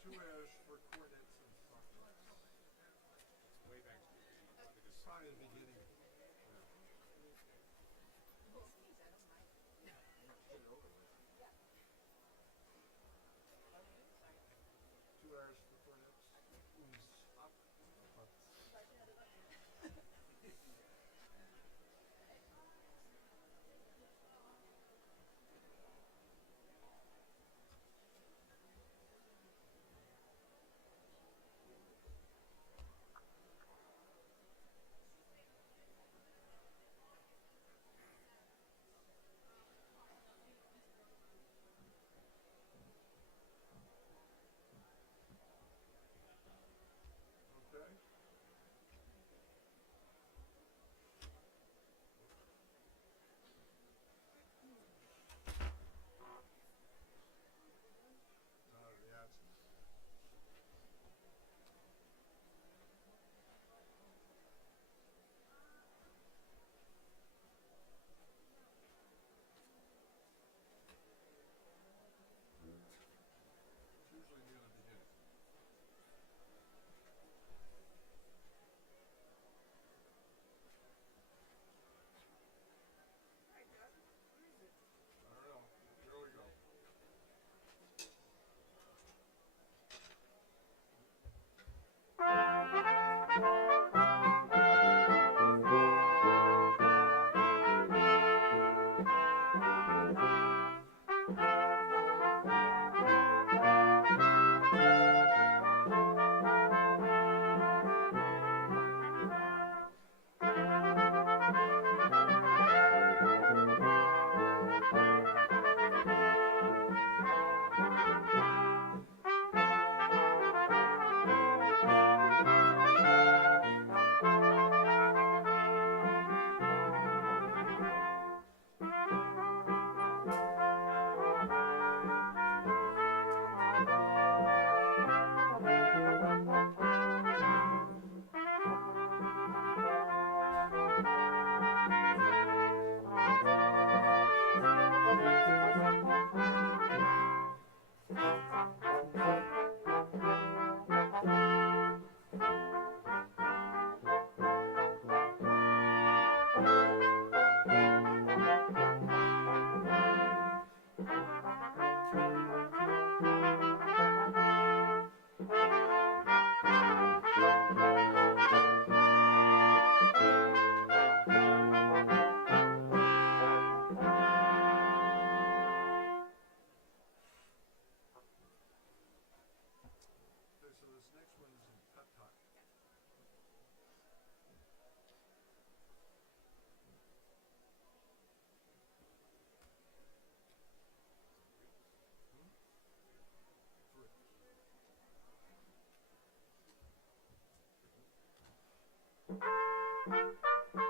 Two airs for quartets and quartets. Way back. Probably the beginning. Two airs for quartets. Up. Okay. Yeah, it's usually near the beginning. I don't know. Here we go. Okay, so this next one is in tut-tut. Three.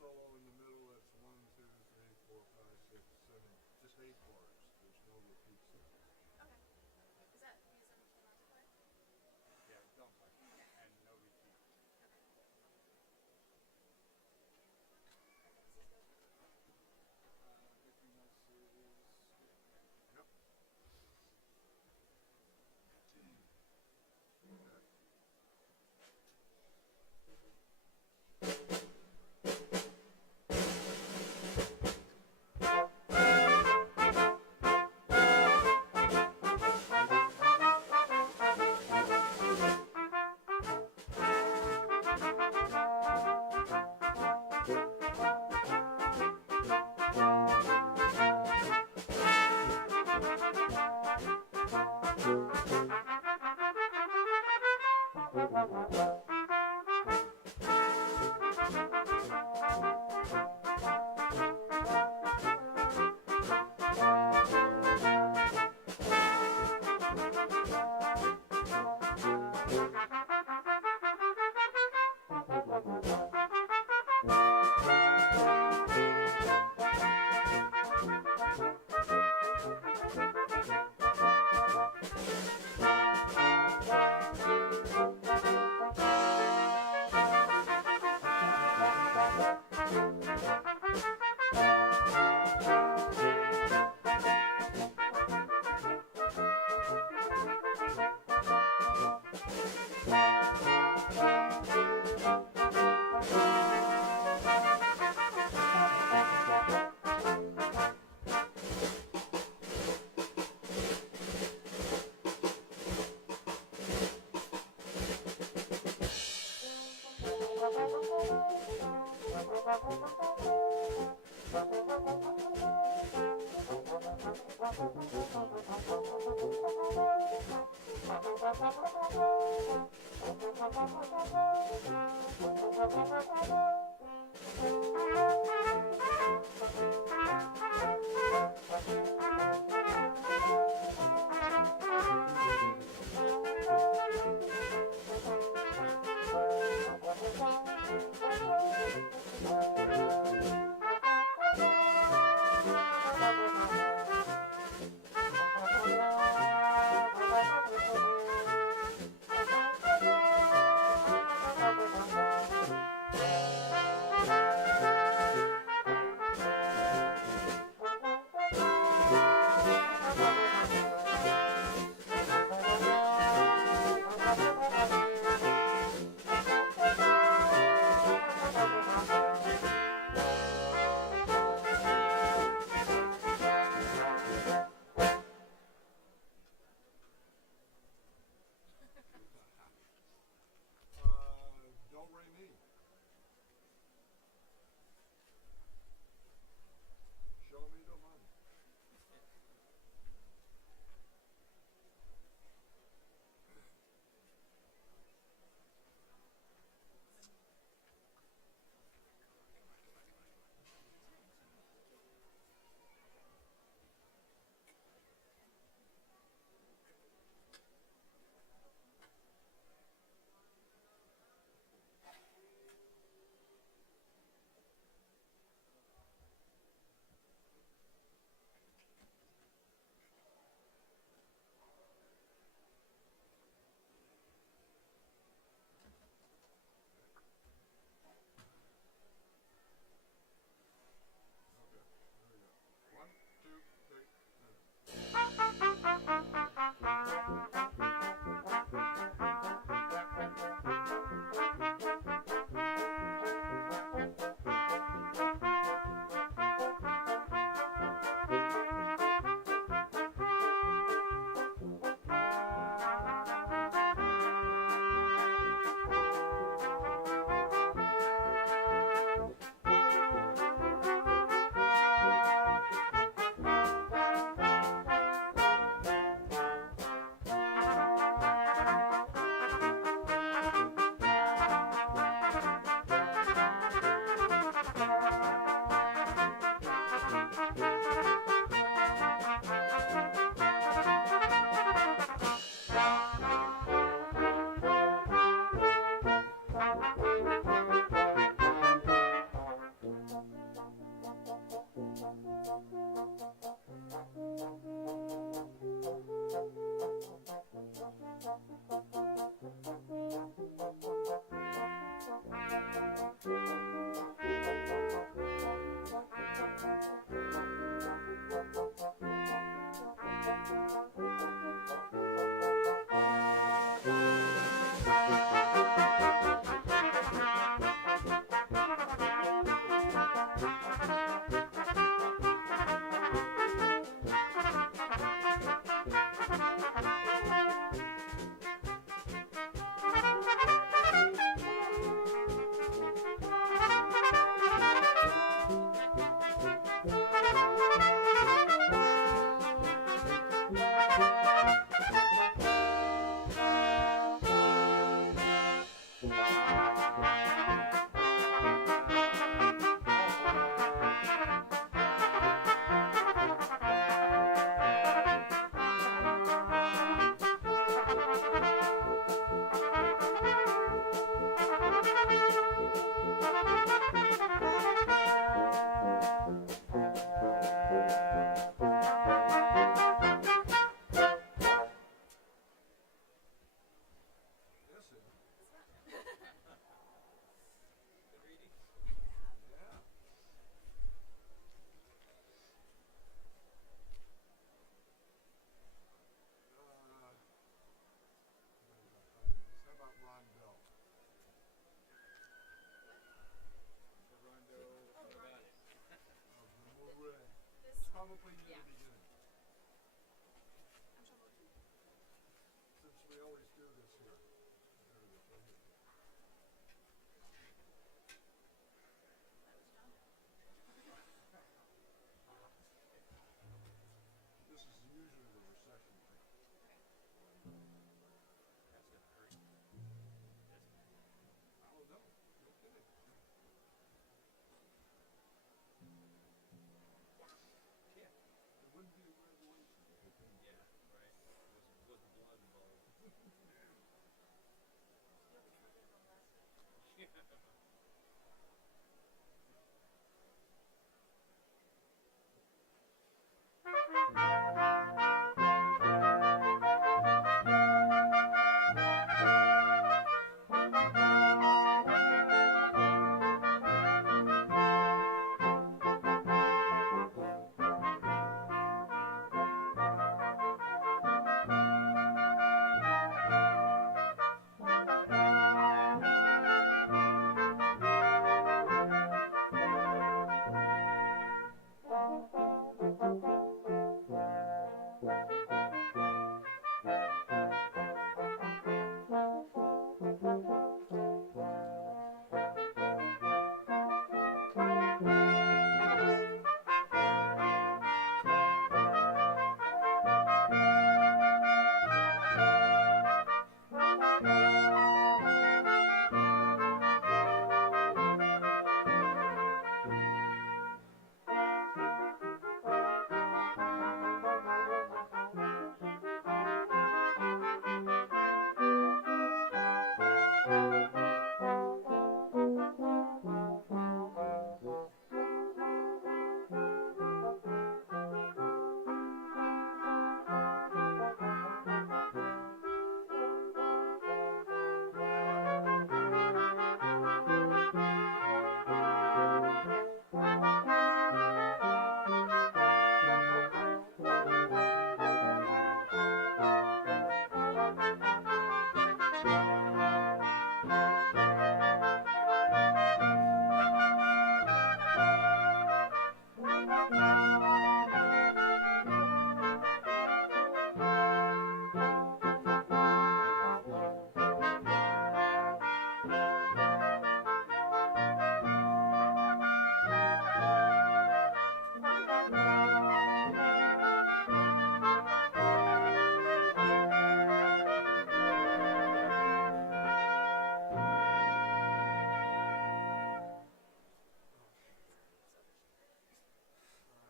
Solo in the middle, that's 1, 2, 3, 4, 5, 6, 7, just 8 bars. There's no repeats there. Okay. Is that music not to play? Yeah, don't play. And no repeat. Everything else is... Yep.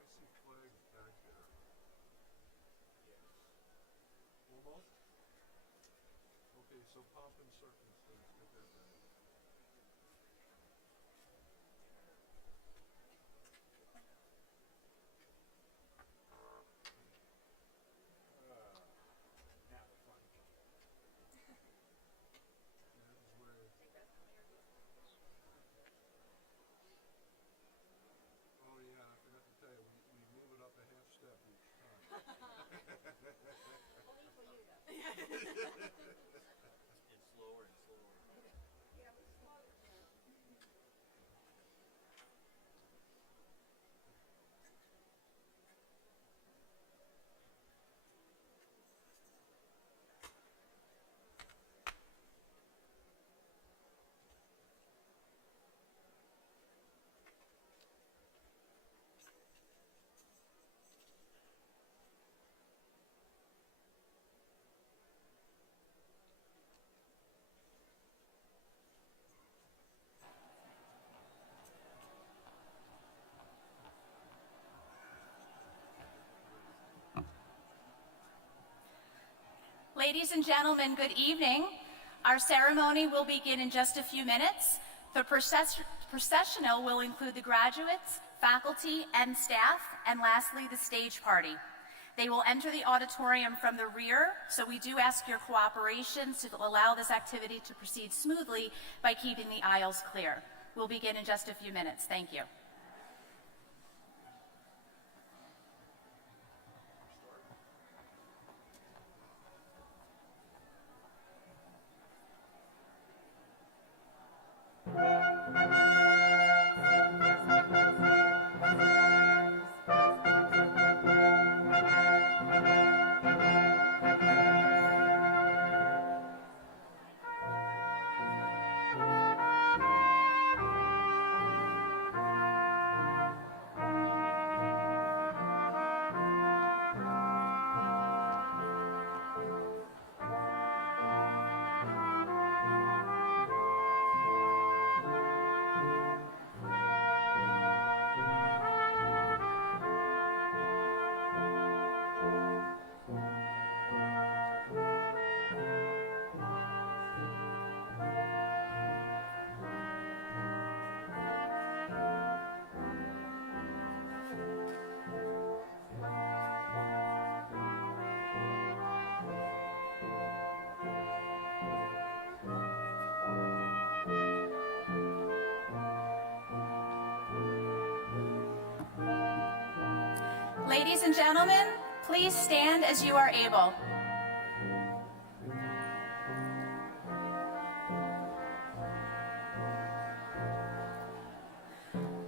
I see flags back there. Almost? Okay, so pomp and circumstance, get that ready. Now we're fun. That is where, oh yeah, I forgot to tell you, we move it up a half step each time. Only for you though. And slower and slower. Yeah, we're smaller now. Ladies and gentlemen, good evening. Our ceremony will begin in just a few minutes. The processional will include the graduates, faculty, and staff, and lastly, the stage party. They will enter the auditorium from the rear, so we do ask your cooperation to allow this activity to proceed smoothly by keeping the aisles clear. We'll begin in just a few minutes. Thank you. Ladies and gentlemen, please stand as you are able.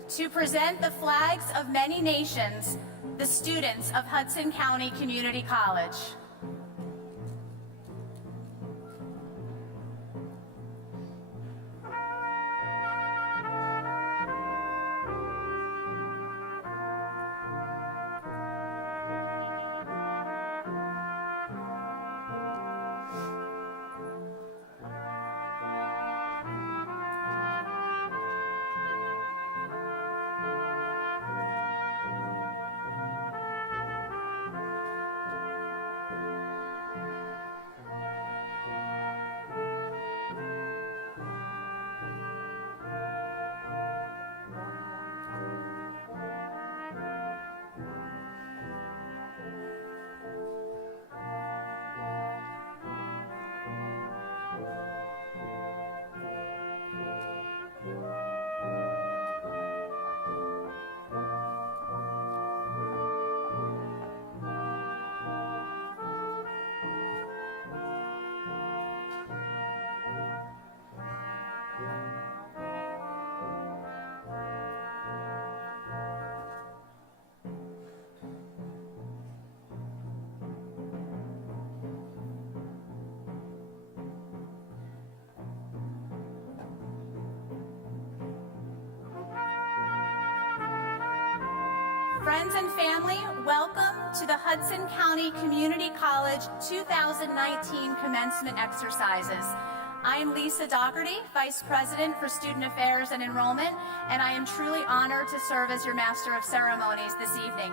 To present the flags of many nations, the students of Hudson County Community College. Friends and family, welcome to the Hudson County Community College 2019 commencement exercises. I am Lisa Dougherty, Vice President for Student Affairs and Enrollment, and I am truly honored to serve as your Master of Ceremonies this evening.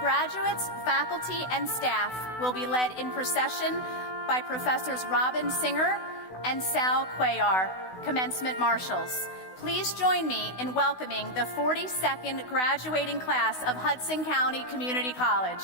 Graduates, faculty, and staff will be led in procession by Professors Robin Singer and Sal Cuellar, commencement marshals. Please join me in welcoming the 42nd graduating class of Hudson County Community College.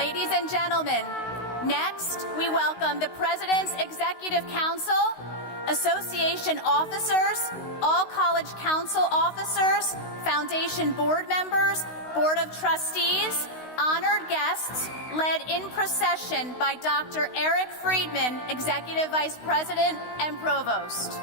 Ladies and gentlemen, next we welcome the President's Executive Council, Association officers, all College Council officers, Foundation board members, Board of Trustees, honored guests, led in procession by Dr. Eric Friedman, Executive Vice President and Provost.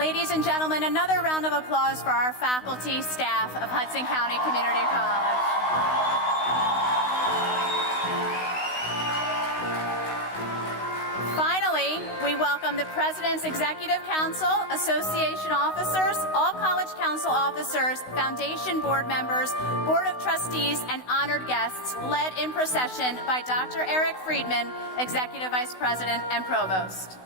Ladies and gentlemen, another round of applause for our faculty, staff of Hudson County Community College. Finally, we welcome the President's Executive Council, Association officers, all College Council officers, Foundation board members, Board of Trustees, and honored guests, led in procession by Dr. Eric Friedman, Executive Vice President and Provost.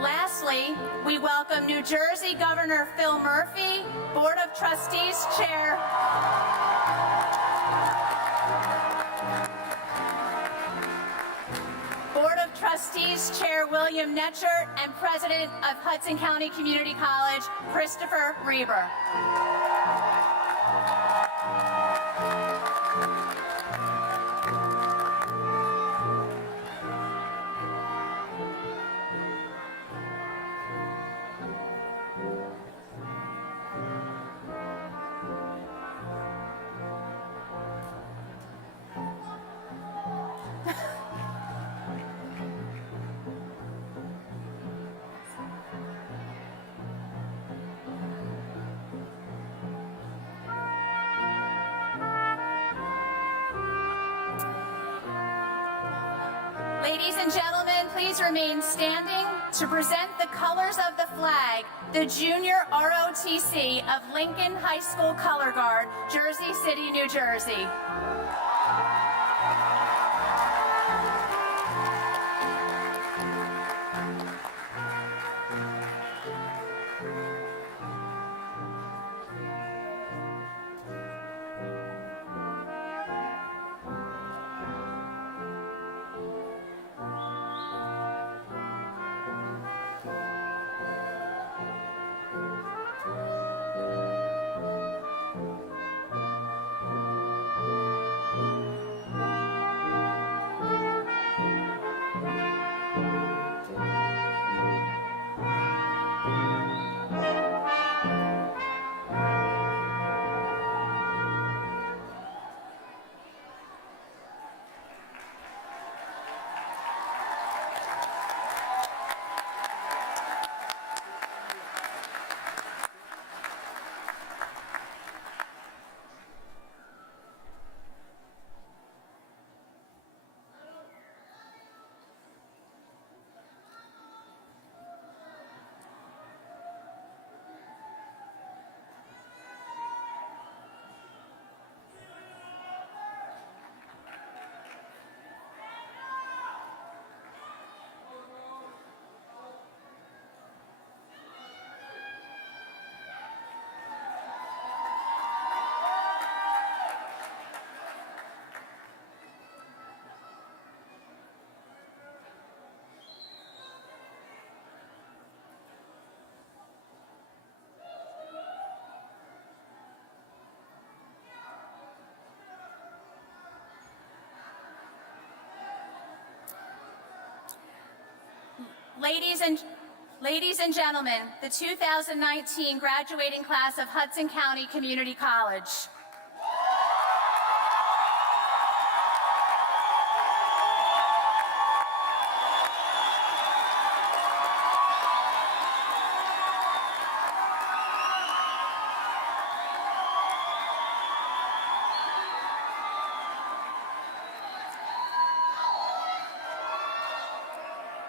Lastly, we welcome New Jersey Governor Phil Murphy, Board of Trustees Chair. Board of Trustees Chair William Netchert, and President of Hudson County Community College, Christopher Reber. Ladies and gentlemen, please remain standing to present the colors of the flag, the Junior ROTC of Lincoln High School Color Guard, Jersey City, New Jersey. Ladies and gentlemen, the 2019 graduating class of Hudson County Community College.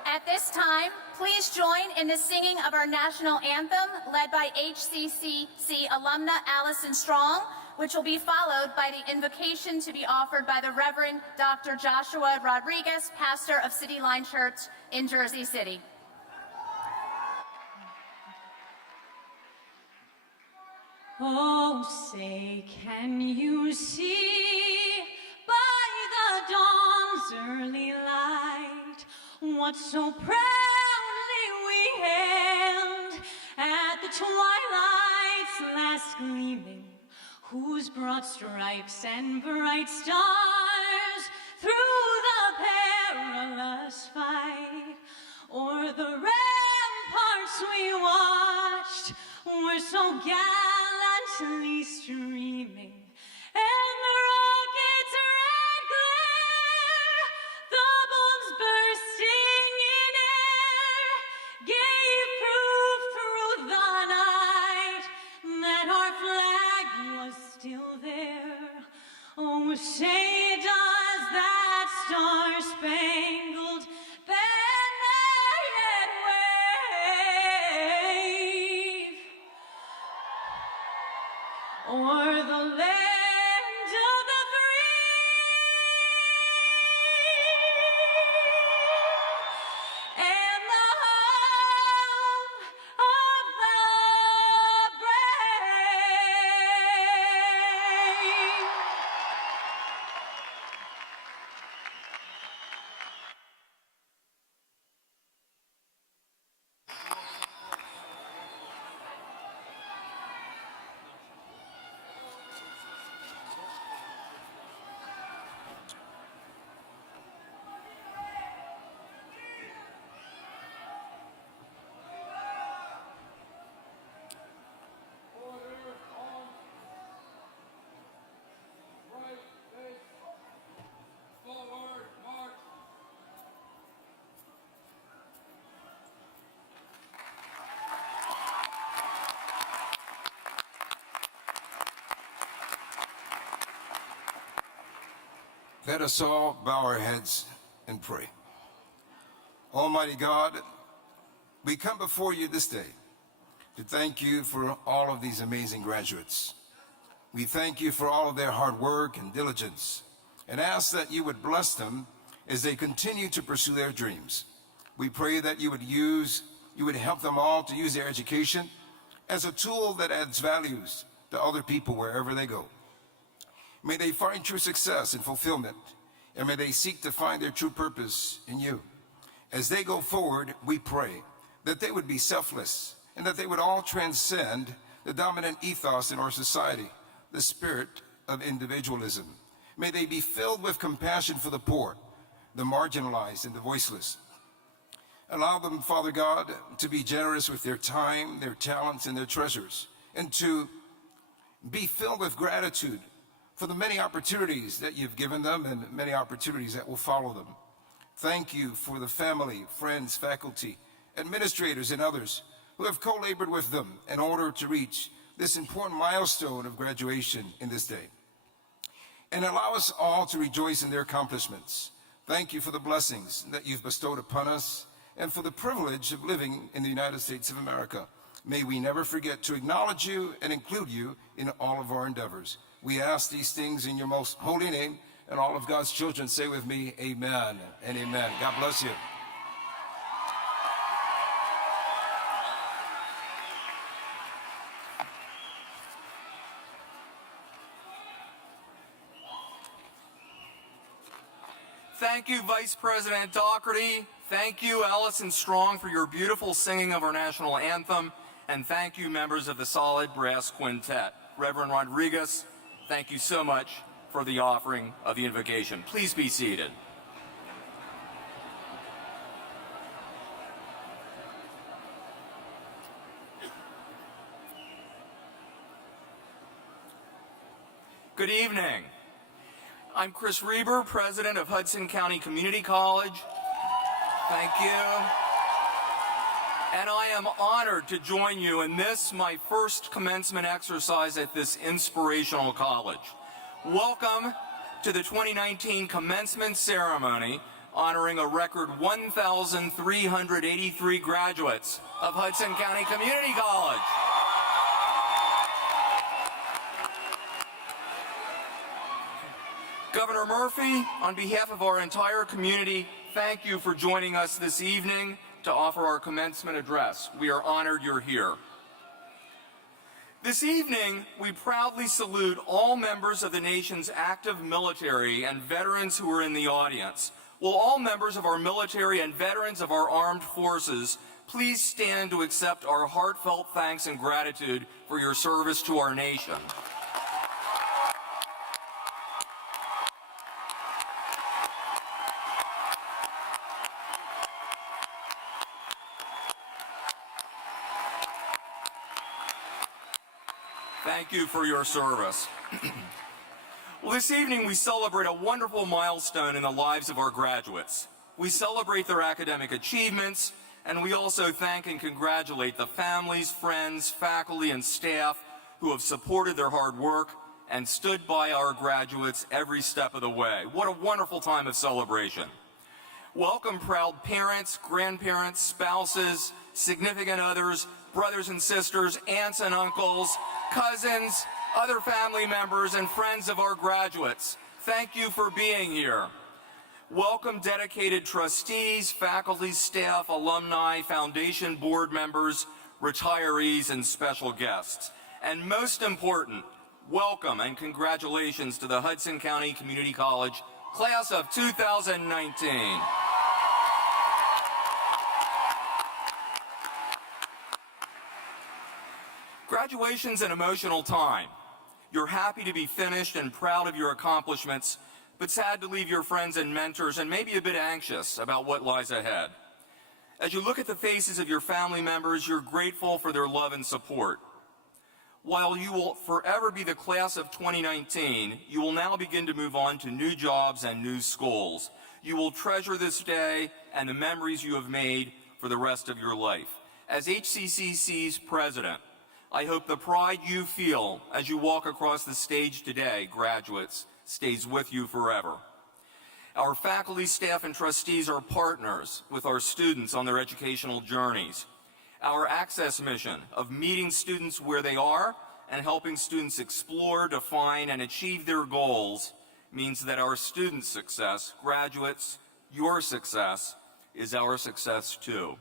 At this time, please join in the singing of our national anthem, led by HCCC alumna Allison Strong, which will be followed by the invocation to be offered by the Reverend Dr. Joshua Rodriguez, pastor of City Line Church in Jersey City. Oh, say, can you see by the dawn's early light what so proudly we hailed at the twilight's last gleaming, whose broad stripes and bright stars through the perilous fight o'er the ramparts we watched were so gallantly streaming, and the rocket's red glare, the bombs bursting in air, gave proof through the night that our flag was still there. Oh, say does that star-spangled banner yet wave o'er the land of the free and the Let us all bow our heads and pray. Almighty God, we come before you this day to thank you for all of these amazing graduates. We thank you for all of their hard work and diligence and ask that you would bless them as they continue to pursue their dreams. We pray that you would help them all to use their education as a tool that adds values to other people wherever they go. May they find true success and fulfillment, and may they seek to find their true purpose in you. As they go forward, we pray that they would be selfless and that they would all transcend the dominant ethos in our society, the spirit of individualism. May they be filled with compassion for the poor, the marginalized, and the voiceless. Allow them, Father God, to be generous with their time, their talents, and their treasures, and to be filled with gratitude for the many opportunities that you've given them and many opportunities that will follow them. Thank you for the family, friends, faculty, administrators, and others who have co-labored with them in order to reach this important milestone of graduation in this day. And allow us all to rejoice in their accomplishments. Thank you for the blessings that you've bestowed upon us and for the privilege of living in the United States of America. May we never forget to acknowledge you and include you in all of our endeavors. We ask these things in your most holy name, and all of God's children say with me, amen and amen. God bless you. Thank you, Vice President Doherty. Thank you, Allison Strong, for your beautiful singing of our national anthem. And thank you, members of the Solid Brass Quintet. Reverend Rodriguez, thank you so much for the offering of the invocation. Please be seated. Good evening. I'm Chris Reber, president of Hudson County Community College. Thank you. And I am honored to join you in this, my first commencement exercise at this inspirational college. Welcome to the 2019 commencement ceremony honoring a record 1,383 graduates of Hudson County Community College. Governor Murphy, on behalf of our entire community, thank you for joining us this evening to offer our commencement address. We are honored you're here. This evening, we proudly salute all members of the nation's active military and veterans who are in the audience. Will all members of our military and veterans of our armed forces please stand to accept our heartfelt thanks and gratitude for your service to our nation. Thank you for your service. Well, this evening we celebrate a wonderful milestone in the lives of our graduates. We celebrate their academic achievements, and we also thank and congratulate the families, friends, faculty, and staff who have supported their hard work and stood by our graduates every step of the way. What a wonderful time of celebration. Welcome proud parents, grandparents, spouses, significant others, brothers and sisters, aunts and uncles, cousins, other family members, and friends of our graduates. Thank you for being here. Welcome dedicated trustees, faculty, staff, alumni, foundation board members, retirees, and special guests. And most important, welcome and congratulations to the Hudson County Community College class of 2019. Graduation's an emotional time. You're happy to be finished and proud of your accomplishments, but sad to leave your friends and mentors and maybe a bit anxious about what lies ahead. As you look at the faces of your family members, you're grateful for their love and support. While you will forever be the class of 2019, you will now begin to move on to new jobs and new schools. You will treasure this day and the memories you have made for the rest of your life. As HCCC's president, I hope the pride you feel as you walk across the stage today, graduates, stays with you forever. Our faculty, staff, and trustees are partners with our students on their educational journeys. Our access mission of meeting students where they are and helping students explore, define, and achieve their goals means that our students' success, graduates, your success, is our success too.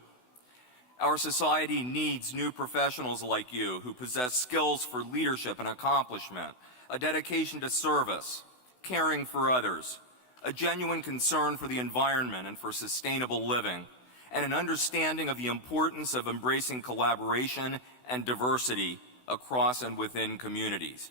Our society needs new professionals like you who possess skills for leadership and accomplishment, a dedication to service, caring for others, a genuine concern for the environment and for sustainable living, and an understanding of the importance of embracing collaboration and diversity across and within communities.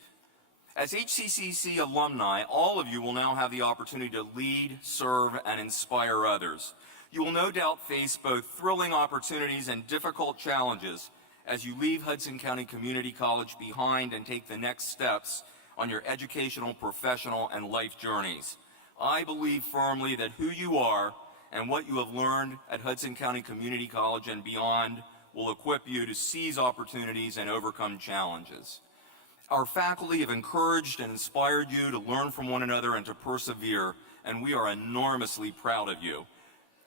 As HCCC alumni, all of you will now have the opportunity to lead, serve, and inspire others. You will no doubt face both thrilling opportunities and difficult challenges as you leave Hudson County Community College behind and take the next steps on your educational, professional, and life journeys. I believe firmly that who you are and what you have learned at Hudson County Community College and beyond will equip you to seize opportunities and overcome challenges. Our faculty have encouraged and inspired you to learn from one another and to persevere, and we are enormously proud of you.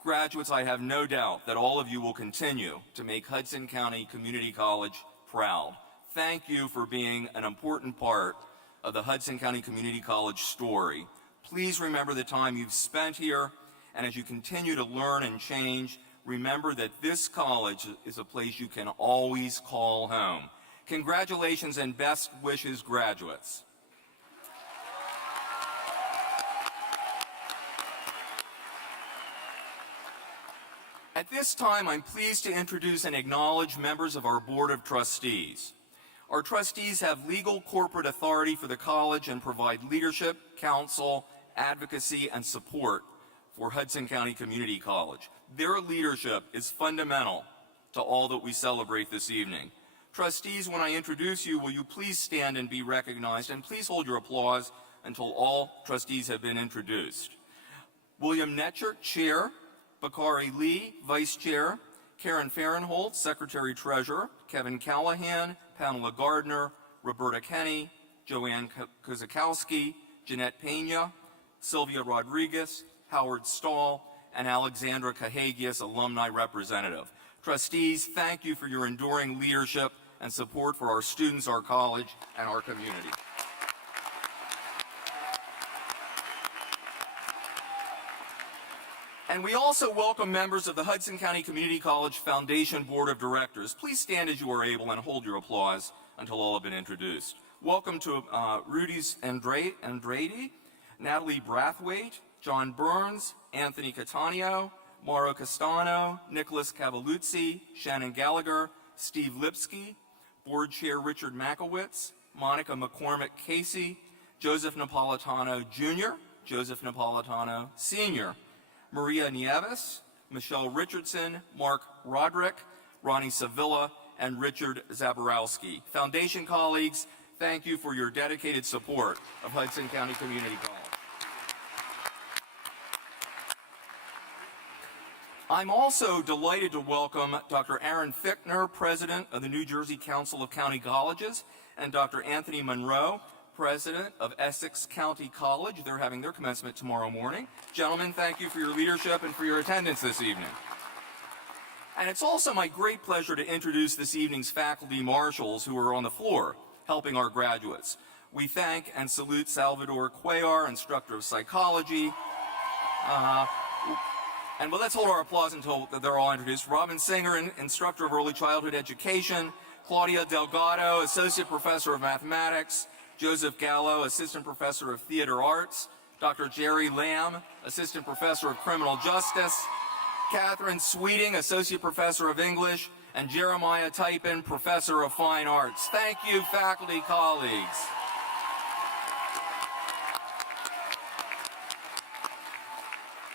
Graduates, I have no doubt that all of you will continue to make Hudson County Community College proud. Thank you for being an important part of the Hudson County Community College story. Please remember the time you've spent here, and as you continue to learn and change, remember that this college is a place you can always call home. Congratulations and best wishes, graduates. At this time, I'm pleased to introduce and acknowledge members of our Board of Trustees. Our trustees have legal corporate authority for the college and provide leadership, counsel, advocacy, and support for Hudson County Community College. Their leadership is fundamental to all that we celebrate this evening. Trustees, when I introduce you, will you please stand and be recognized, and please hold your applause until all trustees have been introduced. William Netcher, Chair. Bakari Lee, Vice Chair. Karen Fahrenholtz, Secretary-Treasurer. Kevin Callahan, Pamela Gardner, Roberta Kenny, Joanne Kozakowski, Jeanette Pena, Sylvia Rodriguez, Howard Stahl, and Alexandra Cahagias, Alumni Representative. Trustees, thank you for your enduring leadership and support for our students, our college, and our community. And we also welcome members of the Hudson County Community College Foundation Board of Directors. Please stand as you are able and hold your applause until all have been introduced. Welcome to Rudy's Andrade, Natalie Brathwaite, John Burns, Anthony Catania, Mauro Castano, Nicholas Cavalluzzi, Shannon Gallagher, Steve Lipsky, Board Chair Richard Makowitz, Monica McCormick Casey, Joseph Napolitano Jr., Joseph Napolitano Sr., Maria Nieves, Michelle Richardson, Mark Roderick, Ronnie Sevilla, and Richard Zaborowski. Foundation colleagues, thank you for your dedicated support of Hudson County Community College. I'm also delighted to welcome Dr. Aaron Fichtner, President of the New Jersey Council of County Colleges, and Dr. Anthony Monroe, President of Essex County College. They're having their commencement tomorrow morning. Gentlemen, thank you for your leadership and for your attendance this evening. And it's also my great pleasure to introduce this evening's faculty marshals who are on the floor helping our graduates. We thank and salute Salvador Cuellar, instructor of psychology. And let's hold our applause until they're all introduced. Robin Singer, instructor of early childhood education. Claudia Delgado, associate professor of mathematics. Joseph Gallo, Assistant Professor of Theater Arts, Dr. Jerry Lamb, Assistant Professor of Criminal Justice, Catherine Sweeting, Associate Professor of English, and Jeremiah Typin, Professor of Fine Arts. Thank you, faculty colleagues.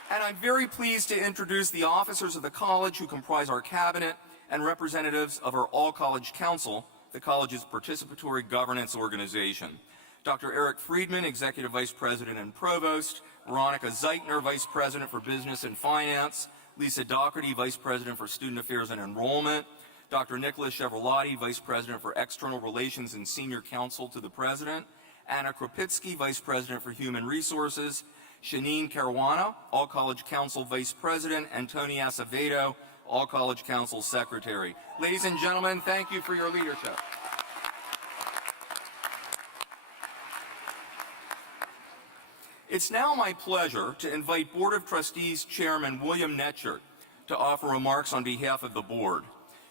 And I'm very pleased to introduce the officers of the college who comprise our cabinet and representatives of our All-College Council, the college's participatory governance organization. Dr. Eric Friedman, Executive Vice President and Provost, Veronica Zeitner, Vice President for Business and Finance, Lisa Doherty, Vice President for Student Affairs and Enrollment, Dr. Nicholas Chevrolotti, Vice President for External Relations and Senior Counsel to the President, Anna Kropitsky, Vice President for Human Resources, Shanine Caruana, All-College Council Vice President, and Tony Acevedo, All-College Council Secretary. Ladies and gentlemen, thank you for your leadership. It's now my pleasure to invite Board of Trustees Chairman William Netchert to offer remarks on behalf of the board.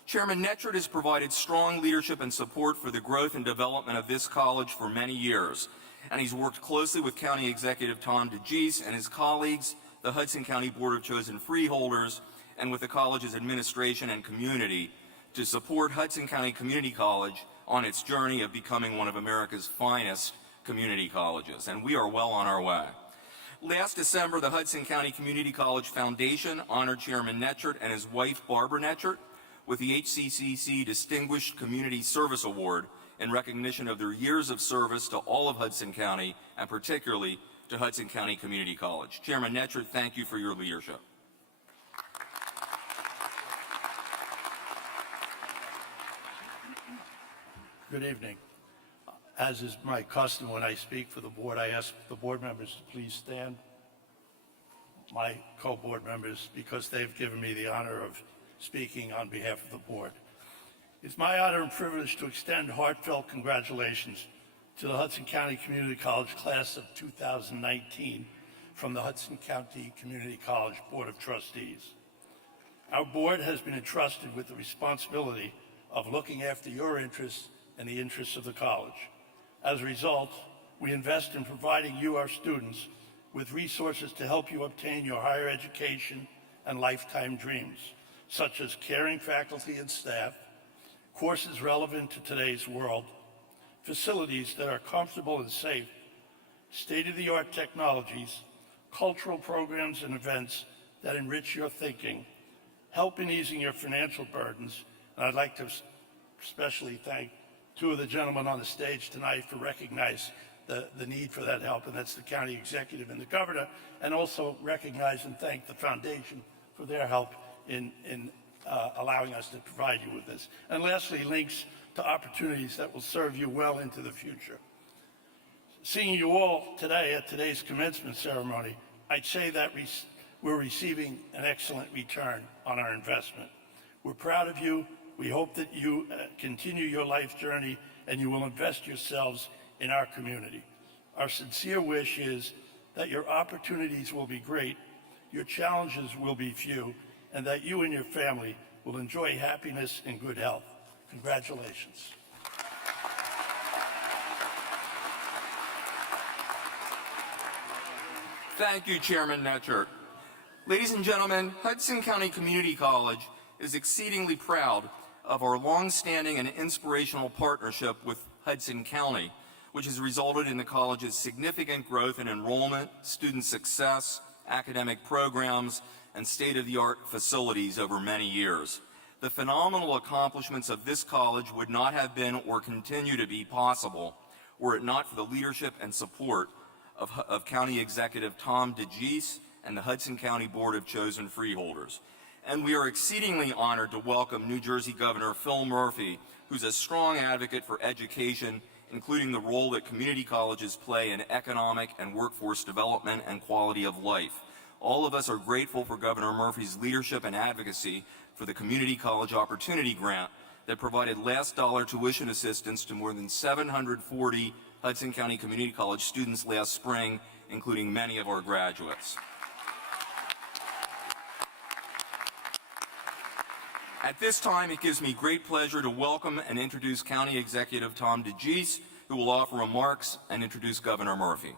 Chairman Netchert has provided strong leadership and support for the growth and development of this college for many years, and he's worked closely with County Executive Tom DeGeese and his colleagues, the Hudson County Board of Chosen Freeholders, and with the college's administration and community to support Hudson County Community College on its journey of becoming one of America's finest community colleges, and we are well on our way. Last December, the Hudson County Community College Foundation honored Chairman Netchert and his wife, Barbara Netchert, with the HCCC Distinguished Community Service Award in recognition of their years of service to all of Hudson County, and particularly to Hudson County Community College. Chairman Netchert, thank you for your leadership. Good evening. As is my custom when I speak for the board, I ask the board members to please stand. My co-board members, because they've given me the honor of speaking on behalf of the board. It's my honor and privilege to extend heartfelt congratulations to the Hudson County Community College class of 2019 from the Hudson County Community College Board of Trustees. Our board has been entrusted with the responsibility of looking after your interests and the interests of the college. As a result, we invest in providing you, our students, with resources to help you obtain your higher education and lifetime dreams, such as caring faculty and staff, courses relevant to today's world, facilities that are comfortable and safe, state-of-the-art technologies, cultural programs and events that enrich your thinking, help in easing your financial burdens, and I'd like to especially thank two of the gentlemen on the stage tonight for recognizing the need for that help, and that's the county executive and the governor, and also recognize and thank the foundation for their help in allowing us to provide you with this. And lastly, links to opportunities that will serve you well into the future. Seeing you all today at today's commencement ceremony, I'd say that we're receiving an excellent return on our investment. We're proud of you. We hope that you continue your life journey and you will invest yourselves in our community. Our sincere wish is that your opportunities will be great, your challenges will be few, and that you and your family will enjoy happiness and good health. Congratulations. Thank you, Chairman Netchert. Ladies and gentlemen, Hudson County Community College is exceedingly proud of our long-standing and inspirational partnership with Hudson County, which has resulted in the college's significant growth in enrollment, student success, academic programs, and state-of-the-art facilities over many years. The phenomenal accomplishments of this college would not have been or continue to be possible were it not for the leadership and support of County Executive Tom DeGeese and the Hudson County Board of Chosen Freeholders. And we are exceedingly honored to welcome New Jersey Governor Phil Murphy, who's a strong advocate for education, including the role that community colleges play in economic and workforce development and quality of life. All of us are grateful for Governor Murphy's leadership and advocacy for the Community College Opportunity Grant that provided last dollar tuition assistance to more than 740 Hudson County Community College students last spring, including many of our graduates. At this time, it gives me great pleasure to welcome and introduce County Executive Tom DeGeese who will offer remarks and introduce Governor Murphy.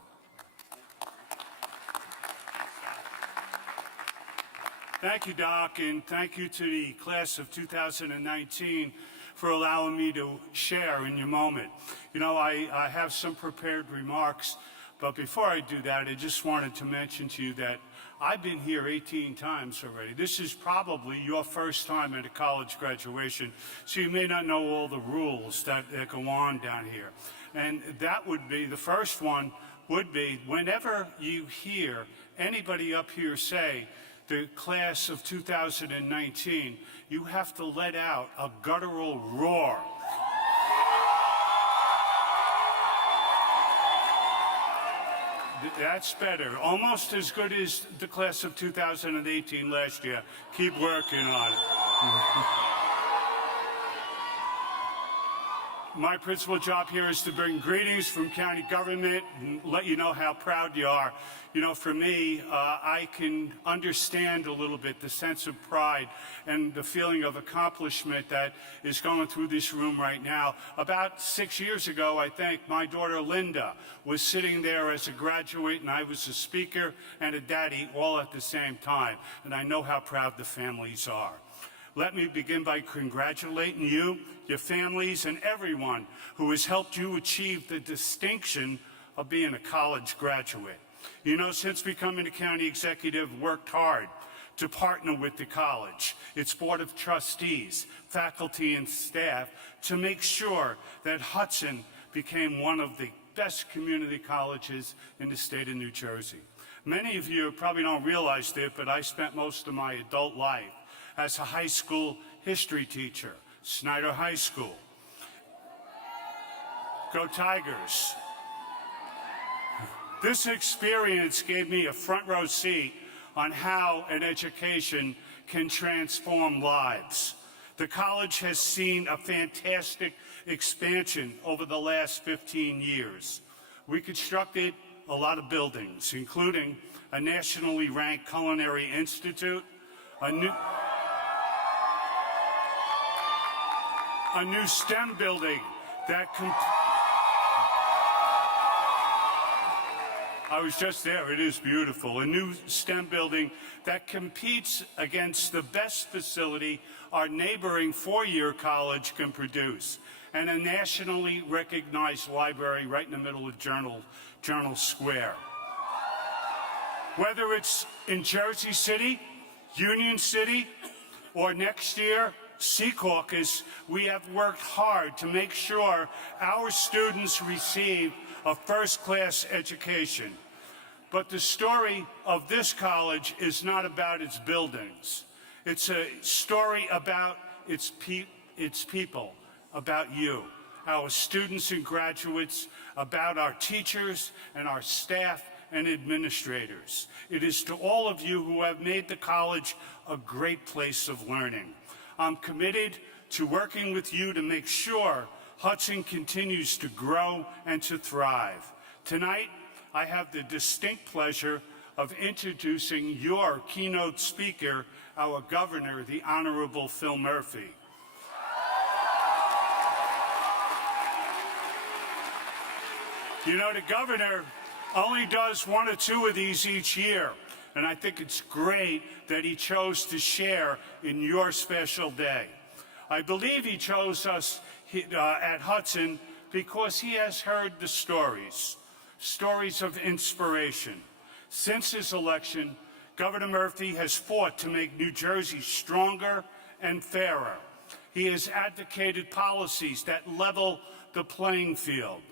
Thank you, Doc, and thank you to the class of 2019 for allowing me to share in your moment. You know, I have some prepared remarks, but before I do that, I just wanted to mention to you that I've been here 18 times already. This is probably your first time at a college graduation, so you may not know all the rules that go on down here. And that would be, the first one would be, whenever you hear anybody up here say, the class of 2019, you have to let out a guttural roar. That's better. Almost as good as the class of 2018 last year. Keep working on it. My principal job here is to bring greetings from county government and let you know how proud you are. You know, for me, I can understand a little bit the sense of pride and the feeling of accomplishment that is going through this room right now. About 6 years ago, I think, my daughter Linda was sitting there as a graduate, and I was a speaker and a daddy all at the same time. And I know how proud the families are. Let me begin by congratulating you, your families, and everyone who has helped you achieve the distinction of being a college graduate. You know, since becoming a county executive, worked hard to partner with the college, its board of trustees, faculty, and staff to make sure that Hudson became one of the best community colleges in the state of New Jersey. Many of you probably don't realize it, but I spent most of my adult life as a high school history teacher, Snyder High School. Go Tigers. This experience gave me a front row seat on how an education can transform lives. The college has seen a fantastic expansion over the last 15 years. We constructed a lot of buildings, including a nationally ranked culinary institute, a new STEM building that I was just there, it is beautiful. A new STEM building that competes against the best facility our neighboring four-year college can produce, and a nationally recognized library right in the middle of Journal Square. Whether it's in Jersey City, Union City, or next year, Secaucus, we have worked hard to make sure our students receive a first-class education. But the story of this college is not about its buildings. It's a story about its people, about you, our students and graduates, about our teachers and our staff and administrators. It is to all of you who have made the college a great place of learning. I'm committed to working with you to make sure Hudson continues to grow and to thrive. Tonight, I have the distinct pleasure of introducing your keynote speaker, our governor, the Honorable Phil Murphy. You know, the governor only does one or two of these each year, and I think it's great that he chose to share in your special day. I believe he chose us at Hudson because he has heard the stories of inspiration. Since his election, Governor Murphy has fought to make New Jersey stronger and fairer. He has advocated policies that level the playing field.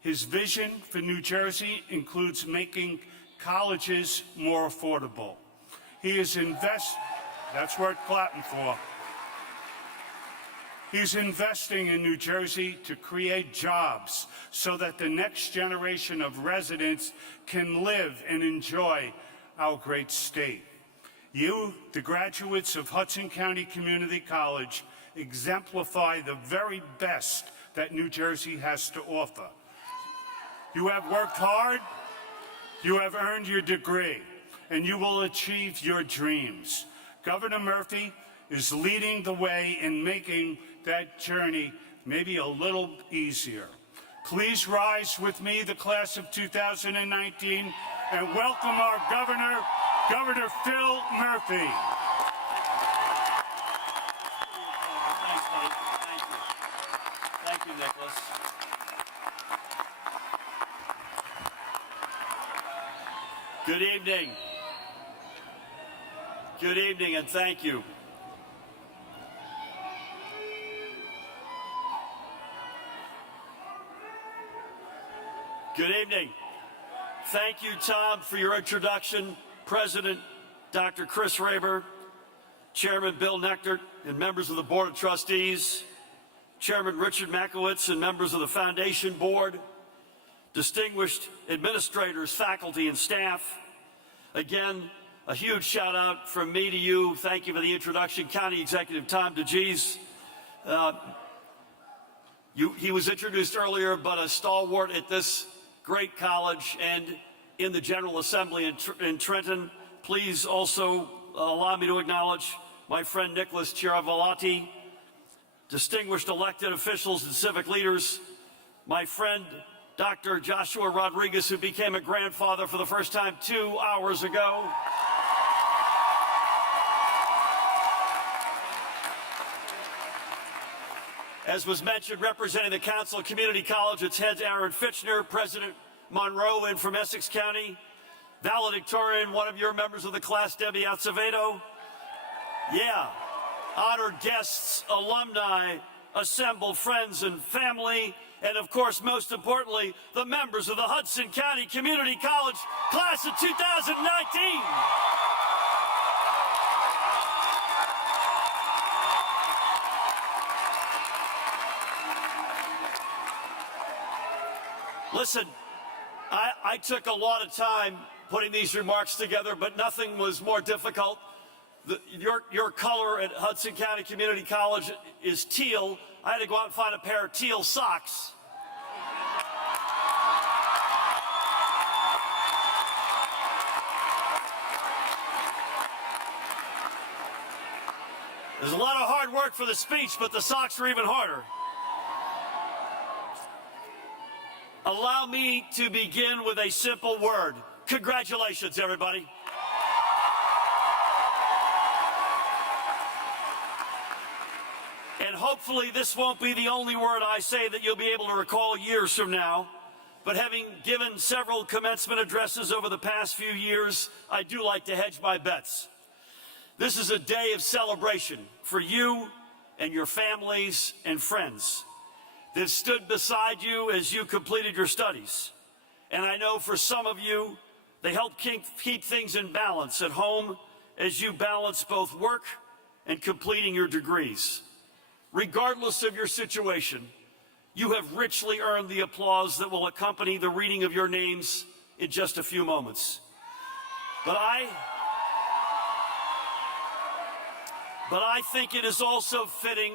His vision for New Jersey includes making colleges more affordable. He is that's worth clapping for. He's investing in New Jersey to create jobs so that the next generation of residents can live and enjoy our great state. You, the graduates of Hudson County Community College, exemplify the very best that New Jersey has to offer. You have worked hard, you have earned your degree, and you will achieve your dreams. Governor Murphy is leading the way in making that journey maybe a little easier. Please rise with me, the class of 2019, and welcome our governor, Governor Phil Murphy. Thanks, buddy. Thank you. Thank you, Nicholas. Good evening. Good evening, and thank you. Good evening. Thank you, Tom, for your introduction. President Dr. Chris Raber, Chairman Bill Nechtert, and members of the Board of Trustees, Chairman Richard Makowitz and members of the Foundation Board, distinguished administrators, faculty, and staff. Again, a huge shout out from me to you. Thank you for the introduction, County Executive Tom DeGees. He was introduced earlier, but a stalwart at this great college and in the General Assembly in Trenton. Please also allow me to acknowledge my friend Nicholas Chiaravolati, distinguished elected officials and civic leaders, my friend Dr. Joshua Rodriguez, who became a grandfather for the first time 2 hours ago. As was mentioned, representing the Council of Community College, its heads Aaron Fitchner, President Monroe in from Essex County, valedictorian, one of your members of the class, Debbie Acevedo. Yeah, honored guests, alumni, assembled friends and family, and of course, most importantly, the members of the Hudson County Community College class of 2019. Listen, I took a lot of time putting these remarks together, but nothing was more difficult. Your color at Hudson County Community College is teal. I had to go out and find a pair of teal socks. There's a lot of hard work for the speech, but the socks are even harder. Allow me to begin with a simple word. Congratulations, everybody. And hopefully this won't be the only word I say that you'll be able to recall years from now. But having given several commencement addresses over the past few years, I do like to hedge my bets. This is a day of celebration for you and your families and friends that stood beside you as you completed your studies. And I know for some of you, they helped keep things in balance at home as you balance both work and completing your degrees. Regardless of your situation, you have richly earned the applause that will accompany the reading of your names in just a few moments. But I think it is also fitting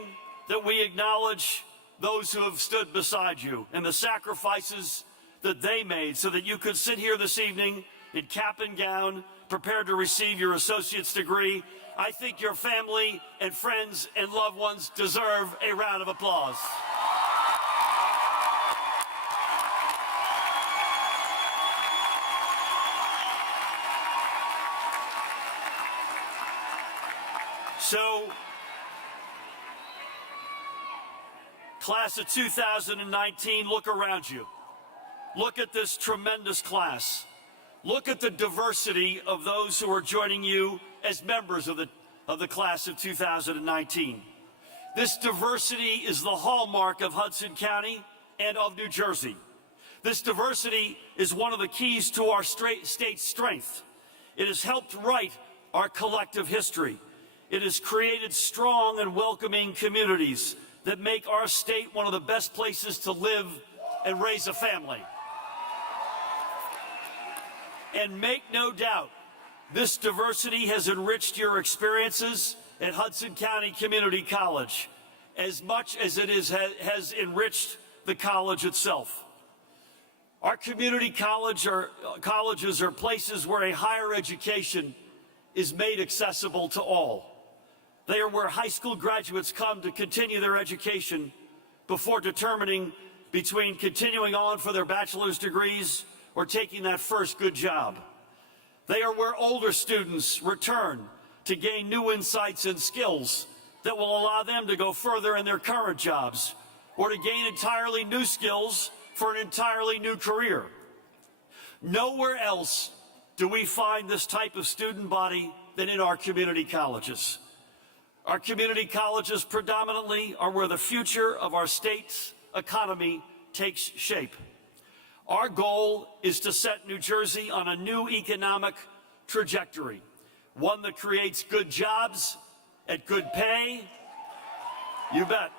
that we acknowledge those who have stood beside you and the sacrifices that they made so that you could sit here this evening in cap and gown, prepared to receive your associate's degree. I think your family and friends and loved ones deserve a round of applause. So, class of 2019, look around you. Look at this tremendous class. Look at the diversity of those who are joining you as members of the class of 2019. This diversity is the hallmark of Hudson County and of New Jersey. This diversity is one of the keys to our state's strength. It has helped write our collective history. It has created strong and welcoming communities that make our state one of the best places to live and raise a family. And make no doubt, this diversity has enriched your experiences at Hudson County Community College as much as it has enriched the college itself. Our community colleges are places where a higher education is made accessible to all. They are where high school graduates come to continue their education before determining between continuing on for their bachelor's degrees or taking that first good job. They are where older students return to gain new insights and skills that will allow them to go further in their current jobs or to gain entirely new skills for an entirely new career. Nowhere else do we find this type of student body than in our community colleges. Our community colleges predominantly are where the future of our state's economy takes shape. Our goal is to set New Jersey on a new economic trajectory, one that creates good jobs at good pay, you bet,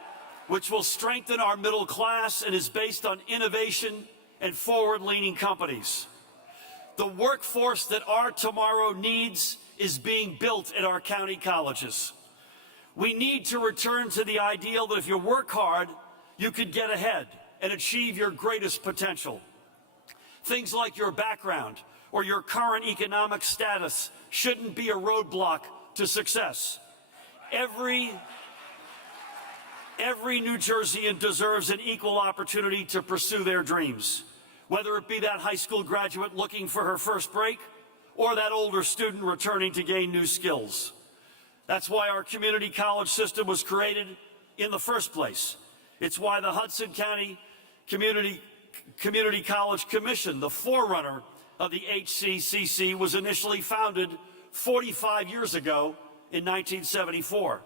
which will strengthen our middle class and is based on innovation and forward-leaning companies. The workforce that our tomorrow needs is being built at our county colleges. We need to return to the ideal that if you work hard, you could get ahead and achieve your greatest potential. Things like your background or your current economic status shouldn't be a roadblock to success. Every New Jerseyan deserves an equal opportunity to pursue their dreams, whether it be that high school graduate looking for her first break or that older student returning to gain new skills. That's why our community college system was created in the first place. It's why the Hudson County Community College Commission, the forerunner of the HCCC, was initially founded 45 years ago in 1974.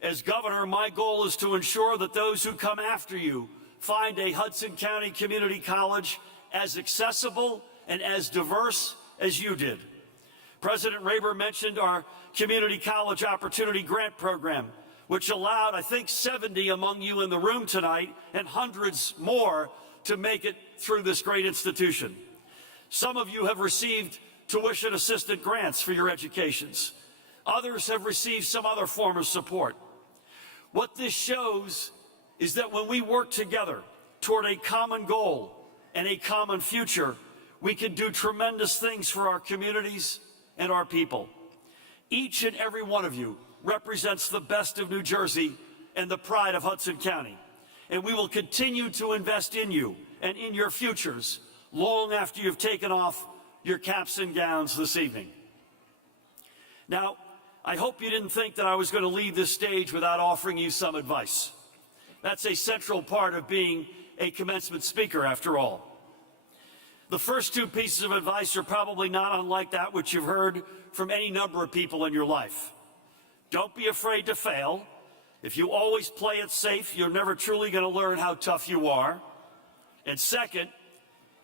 As governor, my goal is to ensure that those who come after you find a Hudson County Community College as accessible and as diverse as you did. President Raber mentioned our Community College Opportunity Grant Program, which allowed, I think, 70 among you in the room tonight and hundreds more to make it through this great institution. Some of you have received tuition assistant grants for your educations. Others have received some other form of support. What this shows is that when we work together toward a common goal and a common future, we can do tremendous things for our communities and our people. Each and every one of you represents the best of New Jersey and the pride of Hudson County. And we will continue to invest in you and in your futures long after you've taken off your caps and gowns this evening. Now, I hope you didn't think that I was going to leave this stage without offering you some advice. That's a central part of being a commencement speaker, after all. The first two pieces of advice are probably not unlike that which you've heard from any number of people in your life. Don't be afraid to fail. If you always play it safe, you're never truly going to learn how tough you are. And second,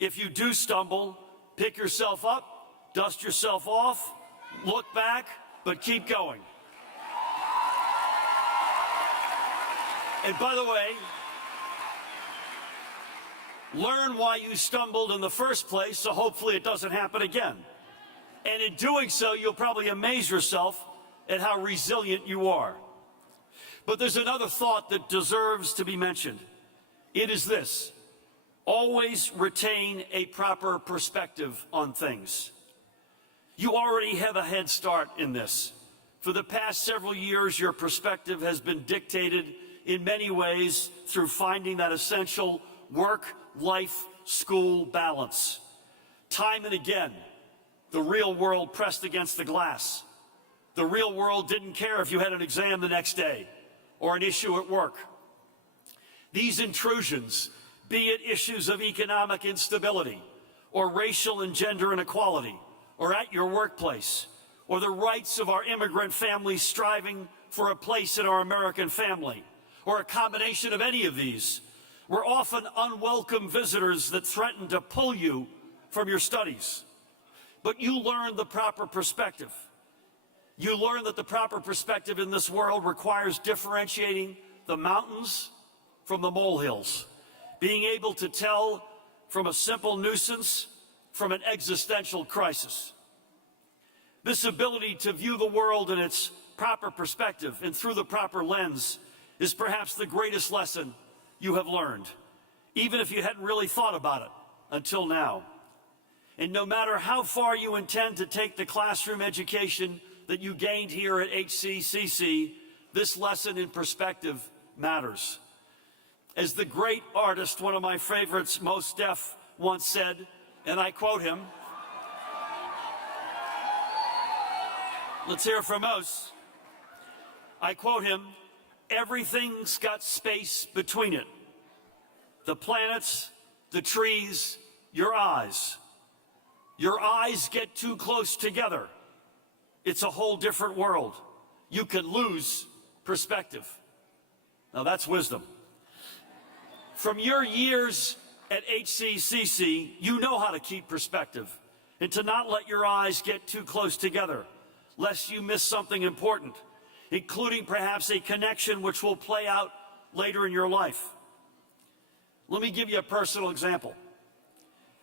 if you do stumble, pick yourself up, dust yourself off, look back, but keep going. And by the way, learn why you stumbled in the first place, so hopefully it doesn't happen again. And in doing so, you'll probably amaze yourself at how resilient you are. But there's another thought that deserves to be mentioned. It is this: always retain a proper perspective on things. You already have a head start in this. For the past several years, your perspective has been dictated in many ways through finding that essential work-life-school balance. Time and again, the real world pressed against the glass. The real world didn't care if you had an exam the next day or an issue at work. These intrusions, be it issues of economic instability or racial and gender inequality, or at your workplace, or the rights of our immigrant families striving for a place in our American family, or a combination of any of these, were often unwelcome visitors that threatened to pull you from your studies. But you learn the proper perspective. You learn that the proper perspective in this world requires differentiating the mountains from the molehills, being able to tell from a simple nuisance from an existential crisis. This ability to view the world in its proper perspective and through the proper lens is perhaps the greatest lesson you have learned, even if you hadn't really thought about it until now. And no matter how far you intend to take the classroom education that you gained here at HCCC, this lesson in perspective matters. As the great artist, one of my favorites, Mos Def, once said, and I quote him, let's hear from Mos. I quote him, "Everything's got space between it. The planets, the trees, your eyes. Your eyes get too close together. It's a whole different world. You can lose perspective." Now that's wisdom. From your years at HCCC, you know how to keep perspective and to not let your eyes get too close together, lest you miss something important, including perhaps a connection which will play out later in your life. Let me give you a personal example.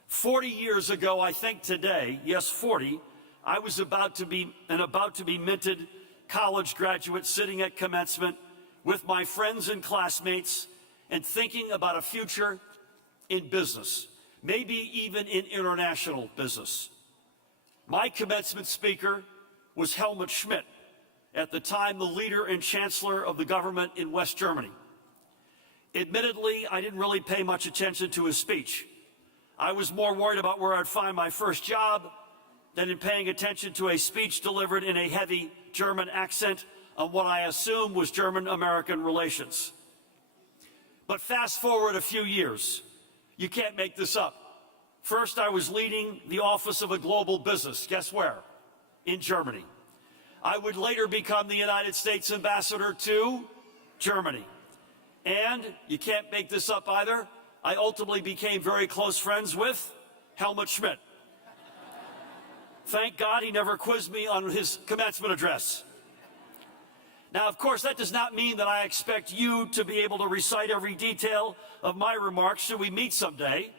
40 years ago, I think today, yes, 40, I was about to be minted college graduate sitting at commencement with my friends and classmates and thinking about a future in business, maybe even in international business. My commencement speaker was Helmut Schmidt, at the time the leader and chancellor of the government in West Germany. Admittedly, I didn't really pay much attention to his speech. I was more worried about where I'd find my first job than in paying attention to a speech delivered in a heavy German accent on what I assumed was German-American relations. But fast forward a few years. You can't make this up. First, I was leading the office of a global business. Guess where? In Germany. I would later become the United States ambassador to Germany. And, you can't make this up either, I ultimately became very close friends with Helmut Schmidt. Thank God he never quizzed me on his commencement address. Now, of course, that does not mean that I expect you to be able to recite every detail of my remarks should we meet someday,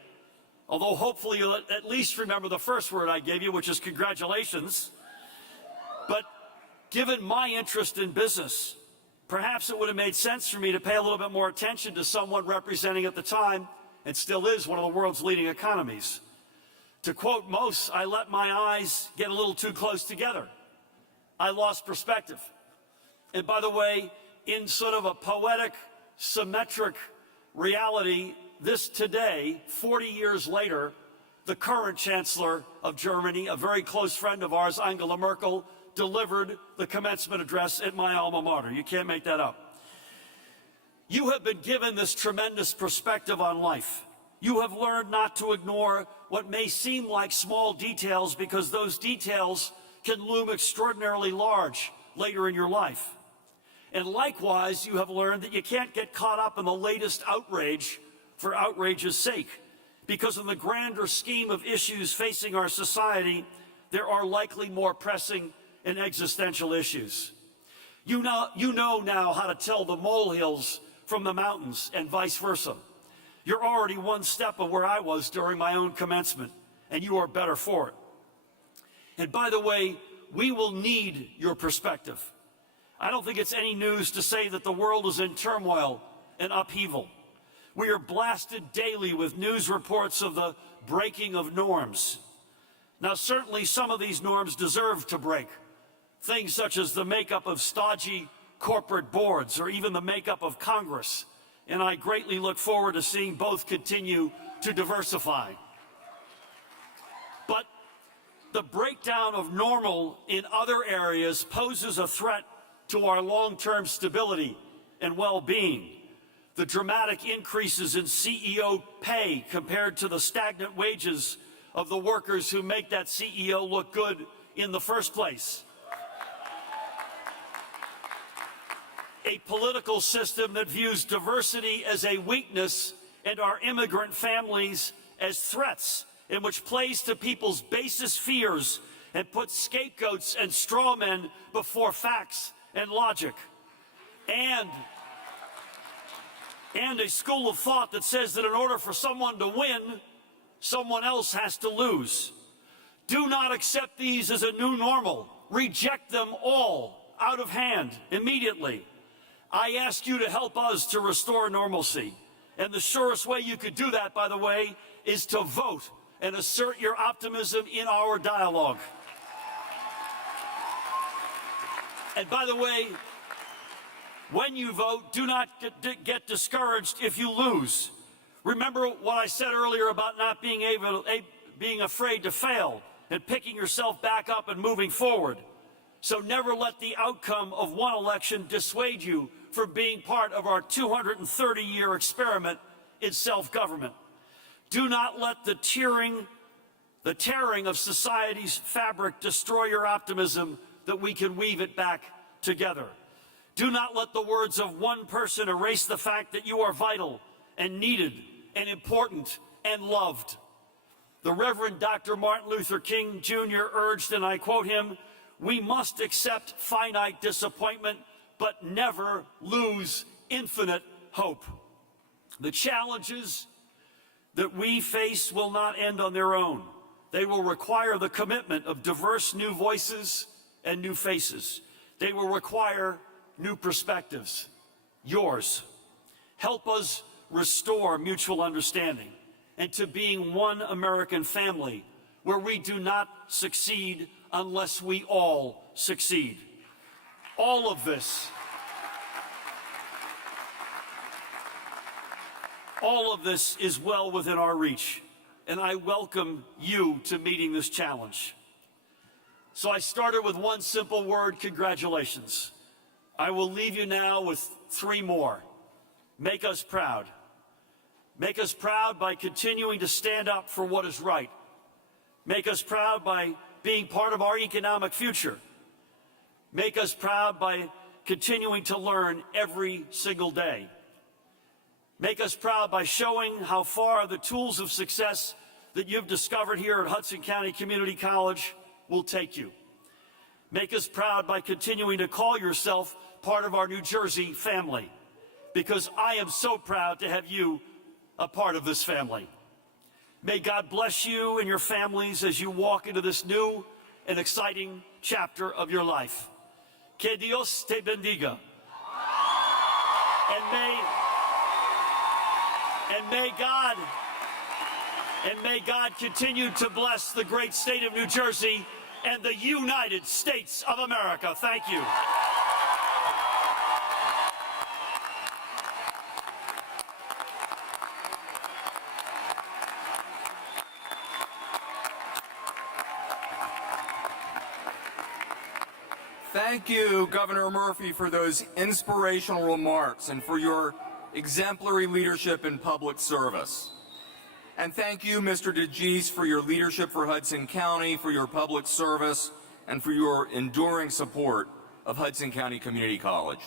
although hopefully you'll at least remember the first word I gave you, which is congratulations. But given my interest in business, perhaps it would have made sense for me to pay a little bit more attention to someone representing at the time, and still is, one of the world's leading economies. To quote Mos, I let my eyes get a little too close together. I lost perspective. And by the way, in sort of a poetic, symmetric reality, this today, 40 years later, the current Chancellor of Germany, a very close friend of ours, Angela Merkel, delivered the commencement address at my alma mater. You can't make that up. You have been given this tremendous perspective on life. You have learned not to ignore what may seem like small details, because those details can loom extraordinarily large later in your life. And likewise, you have learned that you can't get caught up in the latest outrage for outrage's sake, because in the grander scheme of issues facing our society, there are likely more pressing and existential issues. You know now how to tell the molehills from the mountains and vice versa. You're already one step of where I was during my own commencement, and you are better for it. And by the way, we will need your perspective. I don't think it's any news to say that the world is in turmoil and upheaval. We are blasted daily with news reports of the breaking of norms. Now, certainly some of these norms deserve to break. Things such as the makeup of stodgy corporate boards, or even the makeup of Congress. And I greatly look forward to seeing both continue to diversify. But the breakdown of normal in other areas poses a threat to our long-term stability and well-being. The dramatic increases in CEO pay compared to the stagnant wages of the workers who make that CEO look good in the first place. A political system that views diversity as a weakness and our immigrant families as threats, and which plays to people's basest fears and puts scapegoats and straw men before facts and logic. And a school of thought that says that in order for someone to win, someone else has to lose. Do not accept these as a new normal. Reject them all out of hand immediately. I ask you to help us to restore normalcy. And the surest way you could do that, by the way, is to vote and assert your optimism in our dialogue. And by the way, When you vote, do not get discouraged if you lose. Remember what I said earlier about not being afraid to fail and picking yourself back up and moving forward. So never let the outcome of one election dissuade you from being part of our 230-year experiment in self-government. Do not let the tearing of society's fabric destroy your optimism that we can weave it back together. Do not let the words of one person erase the fact that you are vital and needed and important and loved. The Reverend Dr. Martin Luther King Jr. urged, and I quote him, "We must accept finite disappointment, but never lose infinite hope." The challenges that we face will not end on their own. They will require the commitment of diverse new voices and new faces. They will require new perspectives, yours. Help us restore mutual understanding and to being one American family where we do not succeed unless we all succeed. All of this is well within our reach, and I welcome you to meeting this challenge. So I started with one simple word: congratulations. I will leave you now with 3 more. Make us proud. Make us proud by continuing to stand up for what is right. Make us proud by being part of our economic future. Make us proud by continuing to learn every single day. Make us proud by showing how far the tools of success that you've discovered here at Hudson County Community College will take you. Make us proud by continuing to call yourself part of our New Jersey family, because I am so proud to have you a part of this family. May God bless you and your families as you walk into this new and exciting chapter of your life. Que Dios te bendiga. And may God continue to bless the great state of New Jersey and the United States of America. Thank you. Thank you, Governor Murphy, for those inspirational remarks and for your exemplary leadership in public service. And thank you, Mr. DeGise, for your leadership for Hudson County, for your public service, and for your enduring support of Hudson County Community College.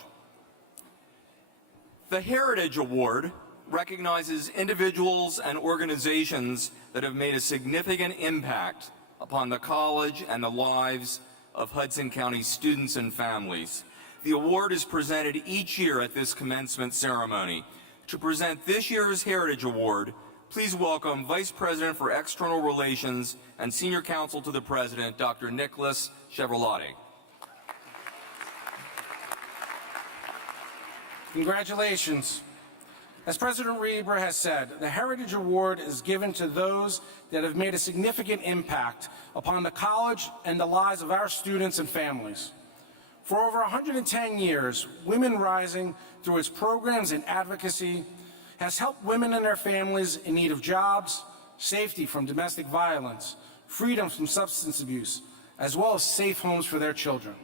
The Heritage Award recognizes individuals and organizations that have made a significant impact upon the college and the lives of Hudson County students and families. The award is presented each year at this commencement ceremony. To present this year's Heritage Award, please welcome Vice President for External Relations and Senior Counsel to the President, Dr. Nicholas Chevrolet. Congratulations. As President Reber has said, the Heritage Award is given to those that have made a significant impact upon the college and the lives of our students and families. For over 110 years, Women Rising, through its programs and advocacy, has helped women and their families in need of jobs, safety from domestic violence, freedom from substance abuse, as well as safe homes for their children.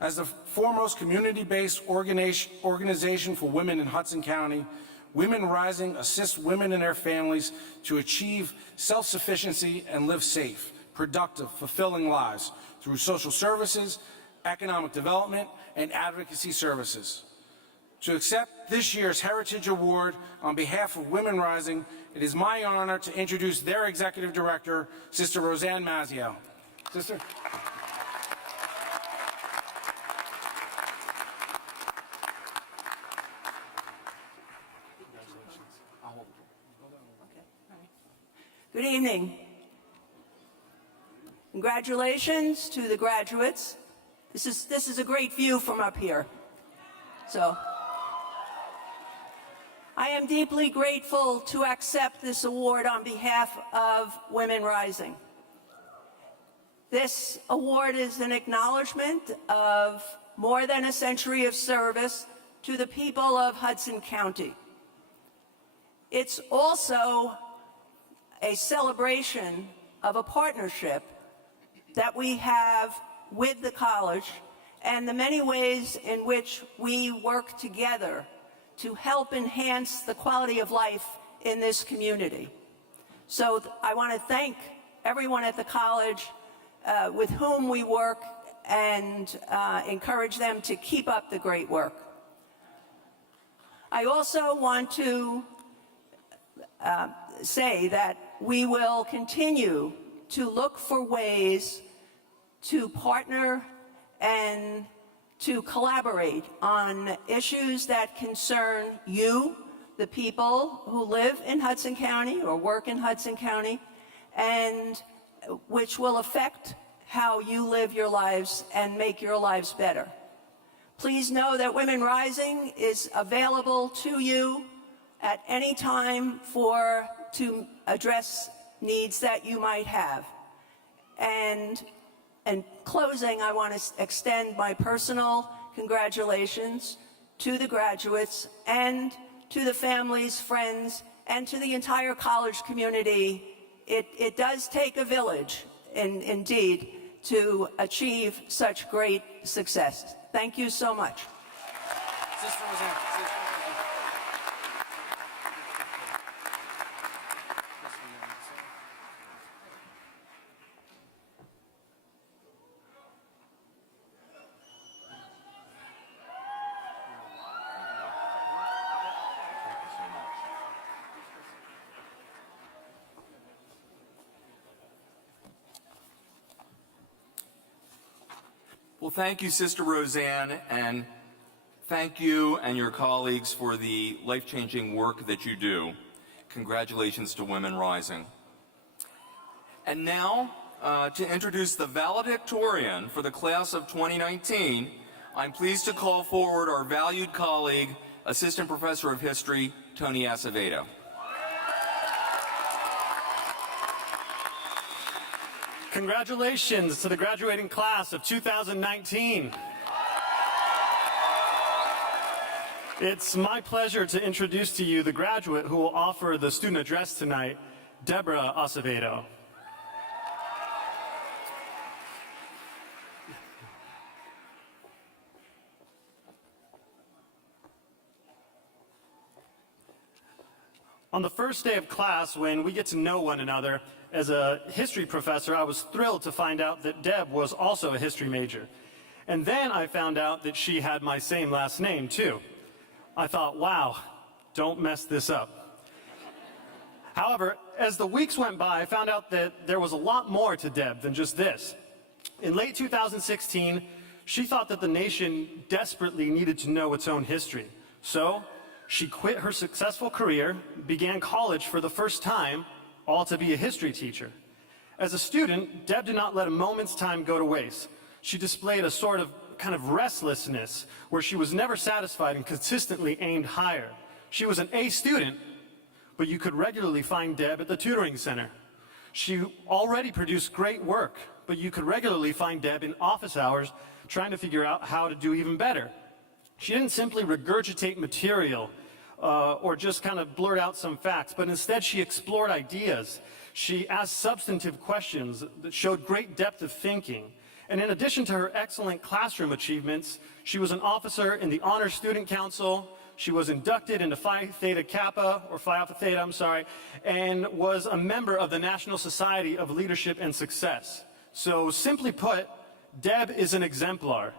As the foremost community-based organization for women in Hudson County, Women Rising assists women and their families to achieve self-sufficiency and live safe, productive, fulfilling lives through social services, economic development, and advocacy services. To accept this year's Heritage Award on behalf of Women Rising, it is my honor to introduce their Executive Director, Sister Roseanne Mazzio. Sister. Good evening. Congratulations to the graduates. This is a great view from up here. So I am deeply grateful to accept this award on behalf of Women Rising. This award is an acknowledgement of more than a century of service to the people of Hudson County. It's also a celebration of a partnership that we have with the college and the many ways in which we work together to help enhance the quality of life in this community. So I want to thank everyone at the college with whom we work and encourage them to keep up the great work. I also want to say that we will continue to look for ways to partner and to collaborate on issues that concern you, the people who live in Hudson County or work in Hudson County, and which will affect how you live your lives and make your lives better. Please know that Women Rising is available to you at any time to address needs that you might have. And in closing, I want to extend my personal congratulations to the graduates and to the families, friends, and to the entire college community. It does take a village, indeed, to achieve such great success. Thank you so much. Sister Roseanne. Well, thank you, Sister Roseanne, and thank you and your colleagues for the life-changing work that you do. Congratulations to Women Rising. And now, to introduce the valedictorian for the class of 2019, I'm pleased to call forward our valued colleague, Assistant Professor of History, Tony Acevedo. Congratulations to the graduating class of 2019. It's my pleasure to introduce to you the graduate who will offer the student address tonight, Deborah Acevedo. On the first day of class, when we get to know one another, as a history professor, I was thrilled to find out that Deb was also a history major. And then I found out that she had my same last name, too. I thought, wow, don't mess this up. However, as the weeks went by, I found out that there was a lot more to Deb than just this. In late 2016, she thought that the nation desperately needed to know its own history. So she quit her successful career, began college for the first time, all to be a history teacher. As a student, Deb did not let a moment's time go to waste. She displayed a sort of kind of restlessness where she was never satisfied and consistently aimed higher. She was an A student, but you could regularly find Deb at the tutoring center. She already produced great work, but you could regularly find Deb in office hours trying to figure out how to do even better. She didn't simply regurgitate material or just kind of blurt out some facts, but instead she explored ideas. She asked substantive questions that showed great depth of thinking. And in addition to her excellent classroom achievements, she was an officer in the Honor Student Council. She was inducted into Phi Alpha Theta, and was a member of the National Society of Leadership and Success. So simply put, Deb is an exemplar.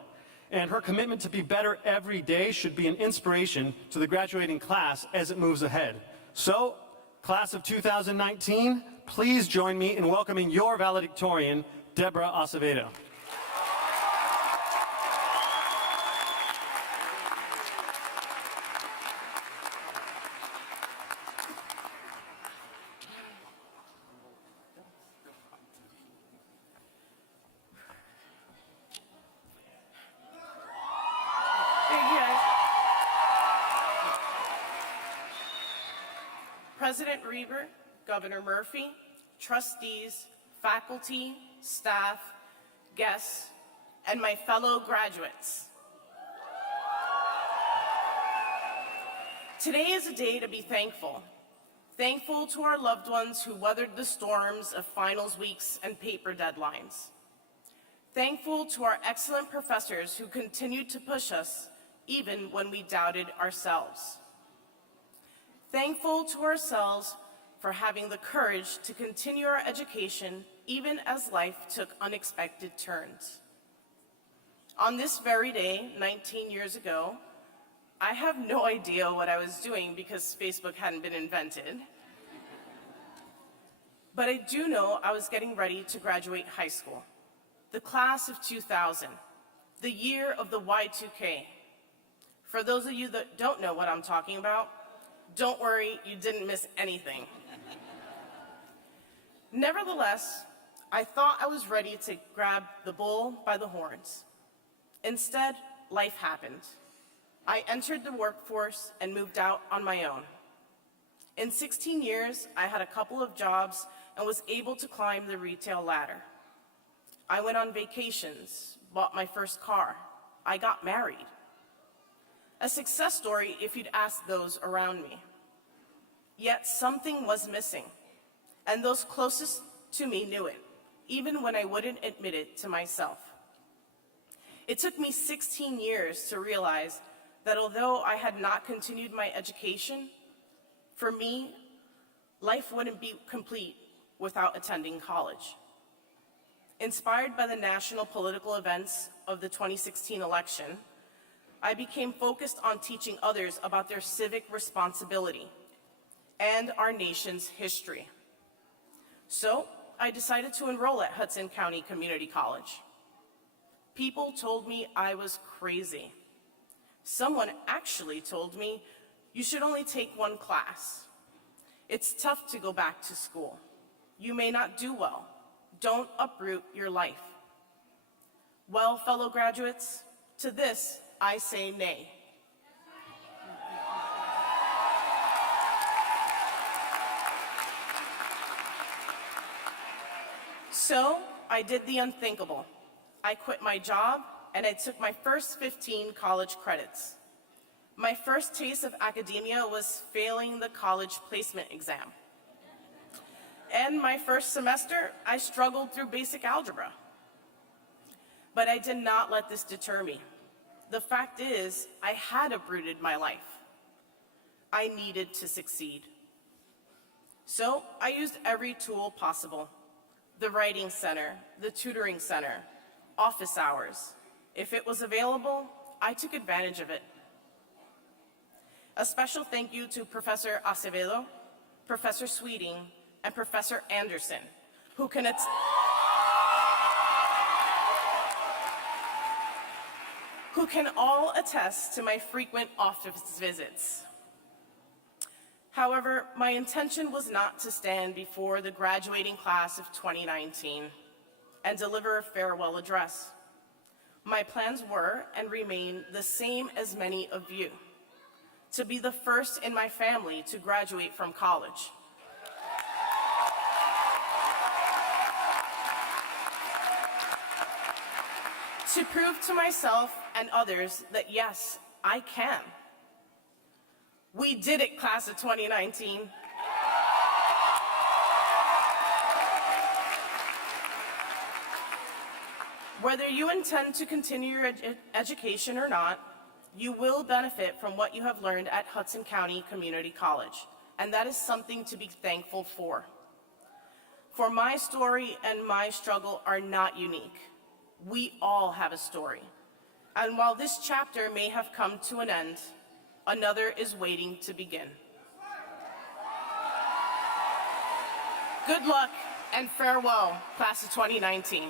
And her commitment to be better every day should be an inspiration to the graduating class as it moves ahead. So, class of 2019, please join me in welcoming your valedictorian, Deborah Acevedo. President Reber, Governor Murphy, trustees, faculty, staff, guests, and my fellow graduates. Today is a day to be thankful. Thankful to our loved ones who weathered the storms of finals weeks and paper deadlines. Thankful to our excellent professors who continued to push us even when we doubted ourselves. Thankful to ourselves for having the courage to continue our education even as life took unexpected turns. On this very day, 19 years ago, I have no idea what I was doing because Facebook hadn't been invented. But I do know I was getting ready to graduate high school. The class of 2000, the year of the Y2K. For those of you that don't know what I'm talking about, don't worry, you didn't miss anything. Nevertheless, I thought I was ready to grab the bull by the horns. Instead, life happened. I entered the workforce and moved out on my own. In 16 years, I had a couple of jobs and was able to climb the retail ladder. I went on vacations, bought my first car. I got married. A success story if you'd ask those around me. Yet something was missing, and those closest to me knew it, even when I wouldn't admit it to myself. It took me 16 years to realize that although I had not continued my education, for me, life wouldn't be complete without attending college. Inspired by the national political events of the 2016 election, I became focused on teaching others about their civic responsibility and our nation's history. So I decided to enroll at Hudson County Community College. People told me I was crazy. Someone actually told me, you should only take one class. It's tough to go back to school. You may not do well. Don't uproot your life. Well, fellow graduates, to this I say nay. So I did the unthinkable. I quit my job and I took my first 15 college credits. My first taste of academia was failing the college placement exam. And my first semester, I struggled through basic algebra. But I did not let this deter me. The fact is, I had uprooted my life. I needed to succeed. So I used every tool possible. The writing center, the tutoring center, office hours. If it was available, I took advantage of it. A special thank you to Professor Acevedo, Professor Sweeting, and Professor Anderson, who can all attest to my frequent office visits. However, my intention was not to stand before the graduating class of 2019 and deliver a farewell address. My plans were and remain the same as many of you, to be the first in my family to graduate from college. To prove to myself and others that yes, I can. We did it, class of 2019. Whether you intend to continue your education or not, you will benefit from what you have learned at Hudson County Community College, and that is something to be thankful for. For my story and my struggle are not unique. We all have a story. And while this chapter may have come to an end, another is waiting to begin. Good luck and farewell, class of 2019.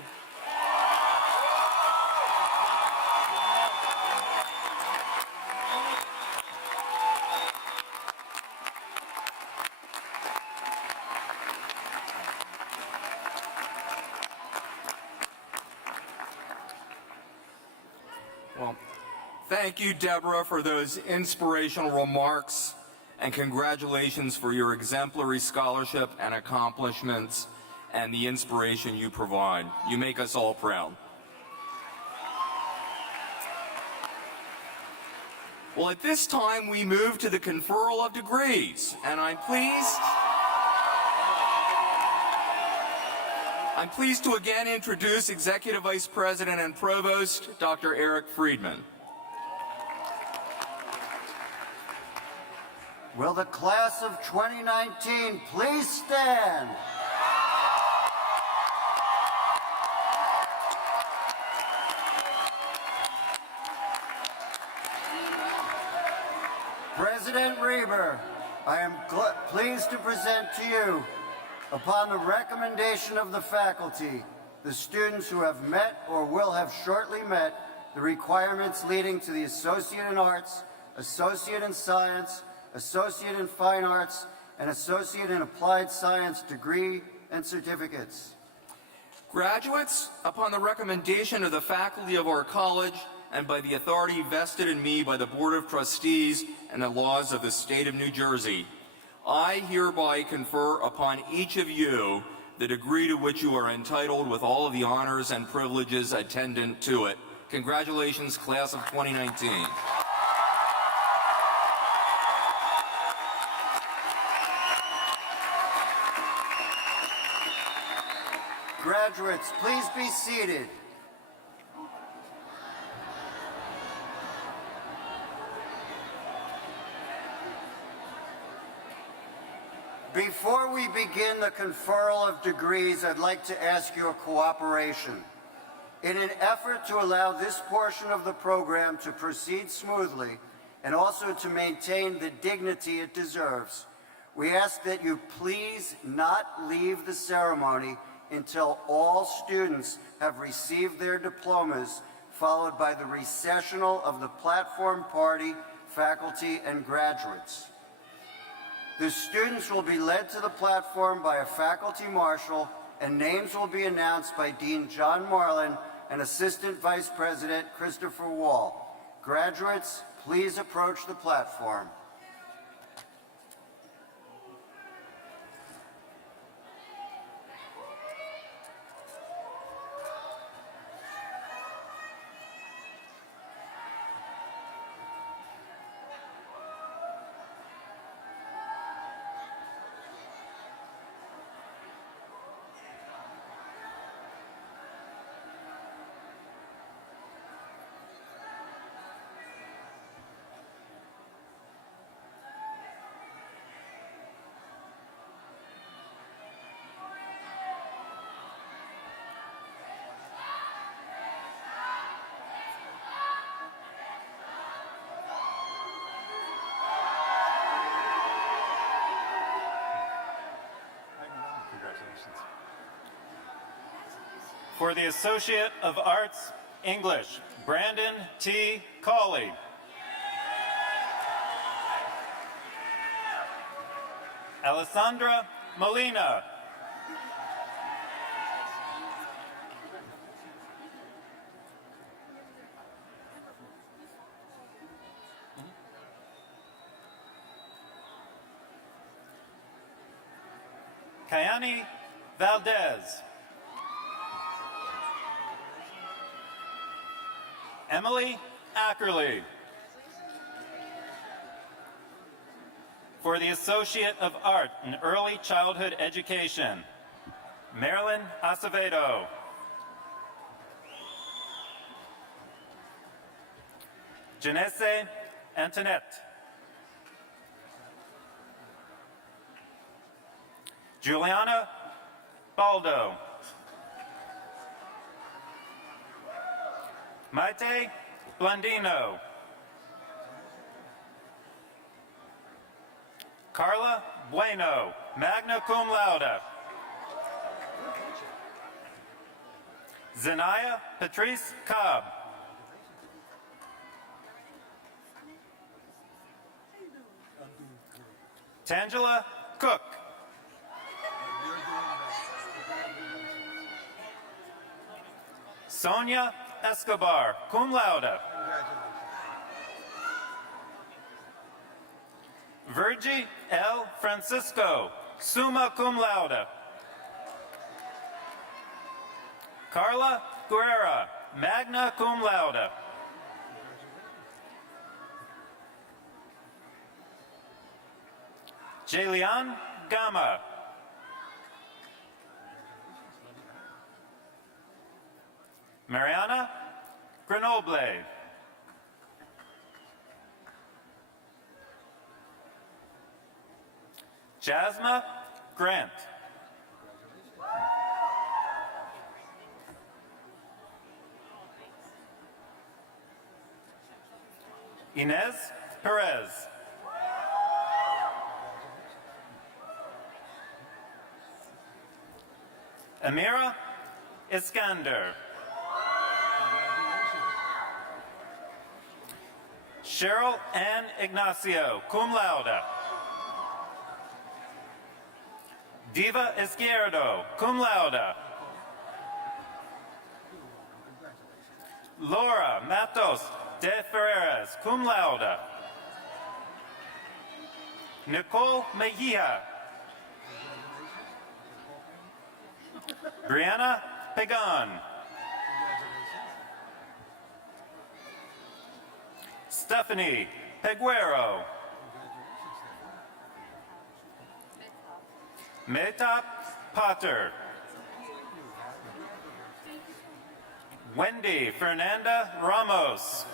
Well, thank you, Deborah, for those inspirational remarks, and congratulations for your exemplary scholarship and accomplishments and the inspiration you provide. You make us all proud. Well, at this time, we move to the conferral of degrees, and I'm pleased to again introduce Executive Vice President and Provost, Dr. Eric Friedman. Will the class of 2019 please stand? President Reber, I am pleased to present to you, upon the recommendation of the faculty, the students who have met or will have shortly met the requirements leading to the Associate in Arts, Associate in Science, Associate in Fine Arts, and Associate in Applied Science degree and certificates. Graduates, upon the recommendation of the faculty of our college and by the authority vested in me by the Board of Trustees and the laws of the state of New Jersey, I hereby confer upon each of you the degree to which you are entitled with all of the honors and privileges attendant to it. Congratulations, class of 2019. Graduates, please be seated. Before we begin the conferral of degrees, I'd like to ask your cooperation. In an effort to allow this portion of the program to proceed smoothly and also to maintain the dignity it deserves, we ask that you please not leave the ceremony until all students have received their diplomas, followed by the recessional of the platform party, faculty, and graduates. The students will be led to the platform by a faculty marshal, and names will be announced by Dean John Marlin and Assistant Vice President Christopher Wall. Graduates, please approach the platform. For the Associate of Arts, English, Brandon T. Cawley. Alessandra Molina. Kayani Valdez. Emily Ackerley. For the Associate of Art in Early Childhood Education, Marilyn Acevedo. Janesse Antoinette. Juliana Baldo. Maite Blandino. Carla Bueno, magna cum laude. Zenaya Patrice Cobb. Tangela Cook. Sonia Escobar, cum laude. Virgie L. Francisco, summa cum laude. Carla Guerra, magna cum laude. Jelian Gama. Mariana Grenoble. Jasma Grant. Inez Perez. Amira Iskander. Cheryl Ann Ignacio, cum laude. Diva Izquierdo, cum laude. Laura Matos de Ferreras, cum laude. Nicole Mejia. Brianna Pagan. Stephanie Peguero. Mehtab Potter. Wendy Fernanda Ramos.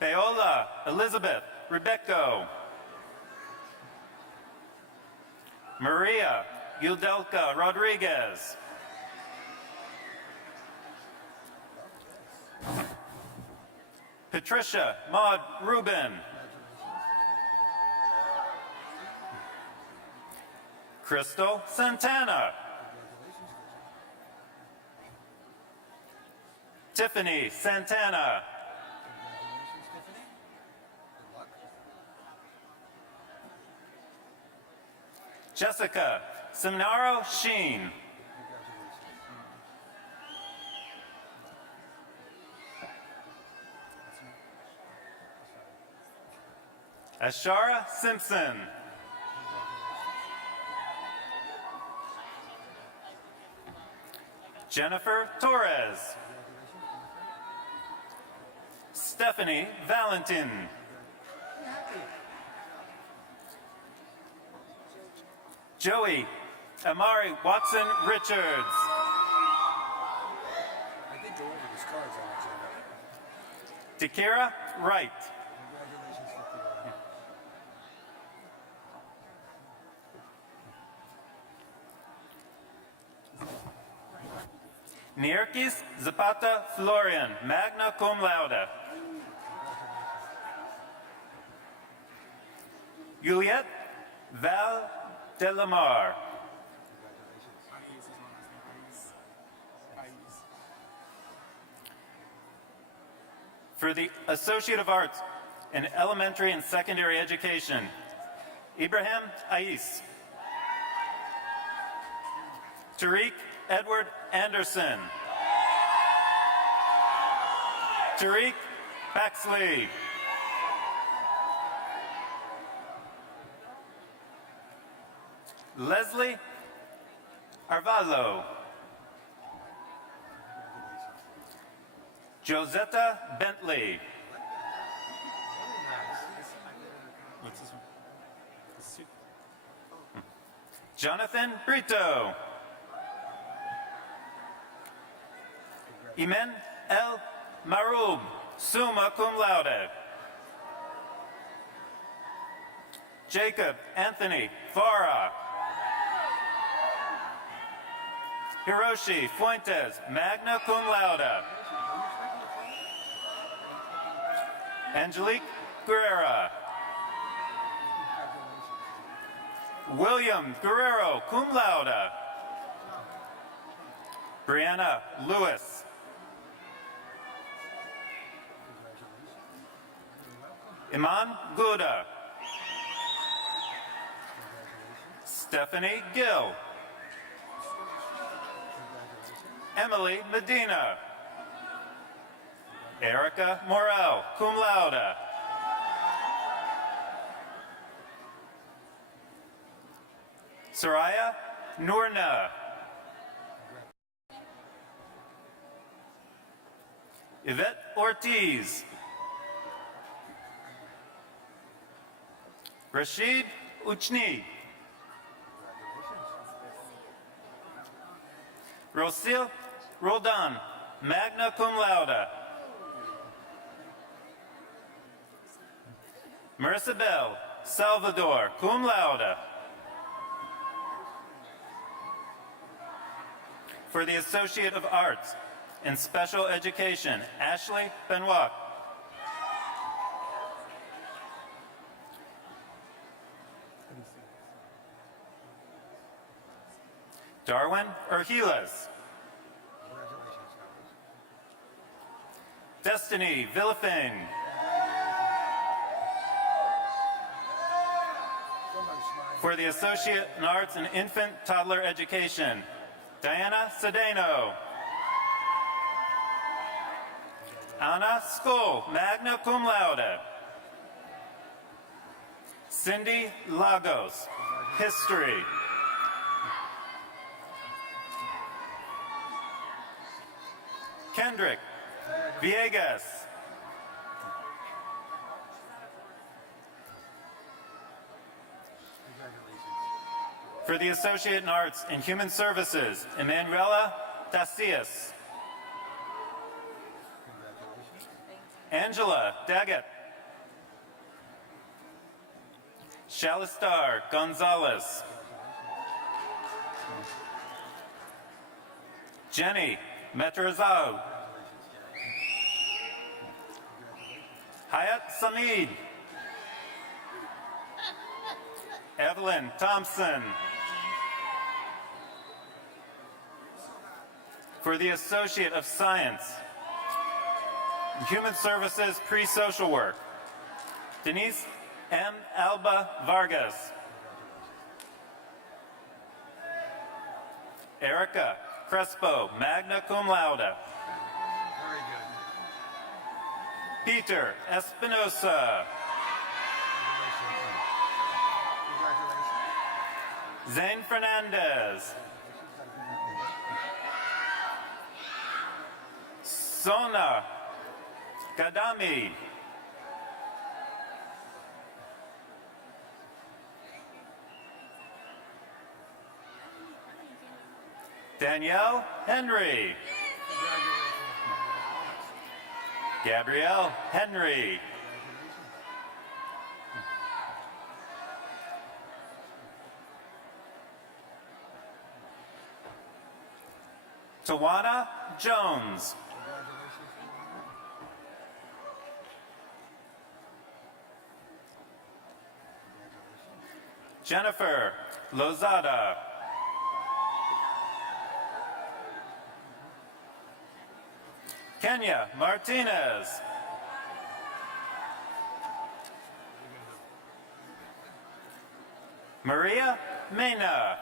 Paola Elizabeth Rebecco. Maria Yudelka Rodriguez. Patricia Maud Rubin. Crystal Santana. Tiffany Santana. Jessica Seminaro Sheen. Ashara Simpson. Jennifer Torres. Stephanie Valentin. Joey Amari Watson Richards. I did go over these cards on the agenda. Takira Wright. Nierkis Zapata Florian, magna cum laude. Juliette Val de la Mar. For the Associate of Arts in Elementary and Secondary Education, Ibrahim Ais. Tariq Edward Anderson. Tariq Baxley. Leslie Arvalo. Josetta Bentley. Jonathan Brito. Imen El Maroub, summa cum laude. Jacob Anthony Farah. Hiroshi Fuentes, magna cum laude. Angelique Guerrera. William Guerrero, cum laude. Brianna Lewis. Iman Gouda. Stephanie Gill. Emily Medina. Erica Morel, cum laude. Soraya Nourna. Yvette Ortiz. Rashid Uchni. Rosil Roldan, magna cum laude. Marissa Bell Salvador, cum laude. For the Associate of Arts in Special Education, Ashley Benoit. Darwin Urhiles. Destiny Villafane. For the Associate in Arts in Infant Toddler Education, Diana Cedeno. Anna Skoll, magna cum laude. Cindy Lagos, history. Kendrick Villegas. For the Associate in Arts in Human Services, Emanuela Dacius. Angela Daggett. Shalistar Gonzalez. Jenny Metrazau. Hayat Samid. Evelyn Thompson. For the Associate of Science in Human Services Pre-Social Work, Denise M. Alba Vargas. Erica Crespo, magna cum laude. Peter Espinosa. Zane Fernandez. Sona Gadami. Danielle Henry. Gabrielle Henry. Tawana Jones. Jennifer Lozada. Kenya Martinez. Maria Mena.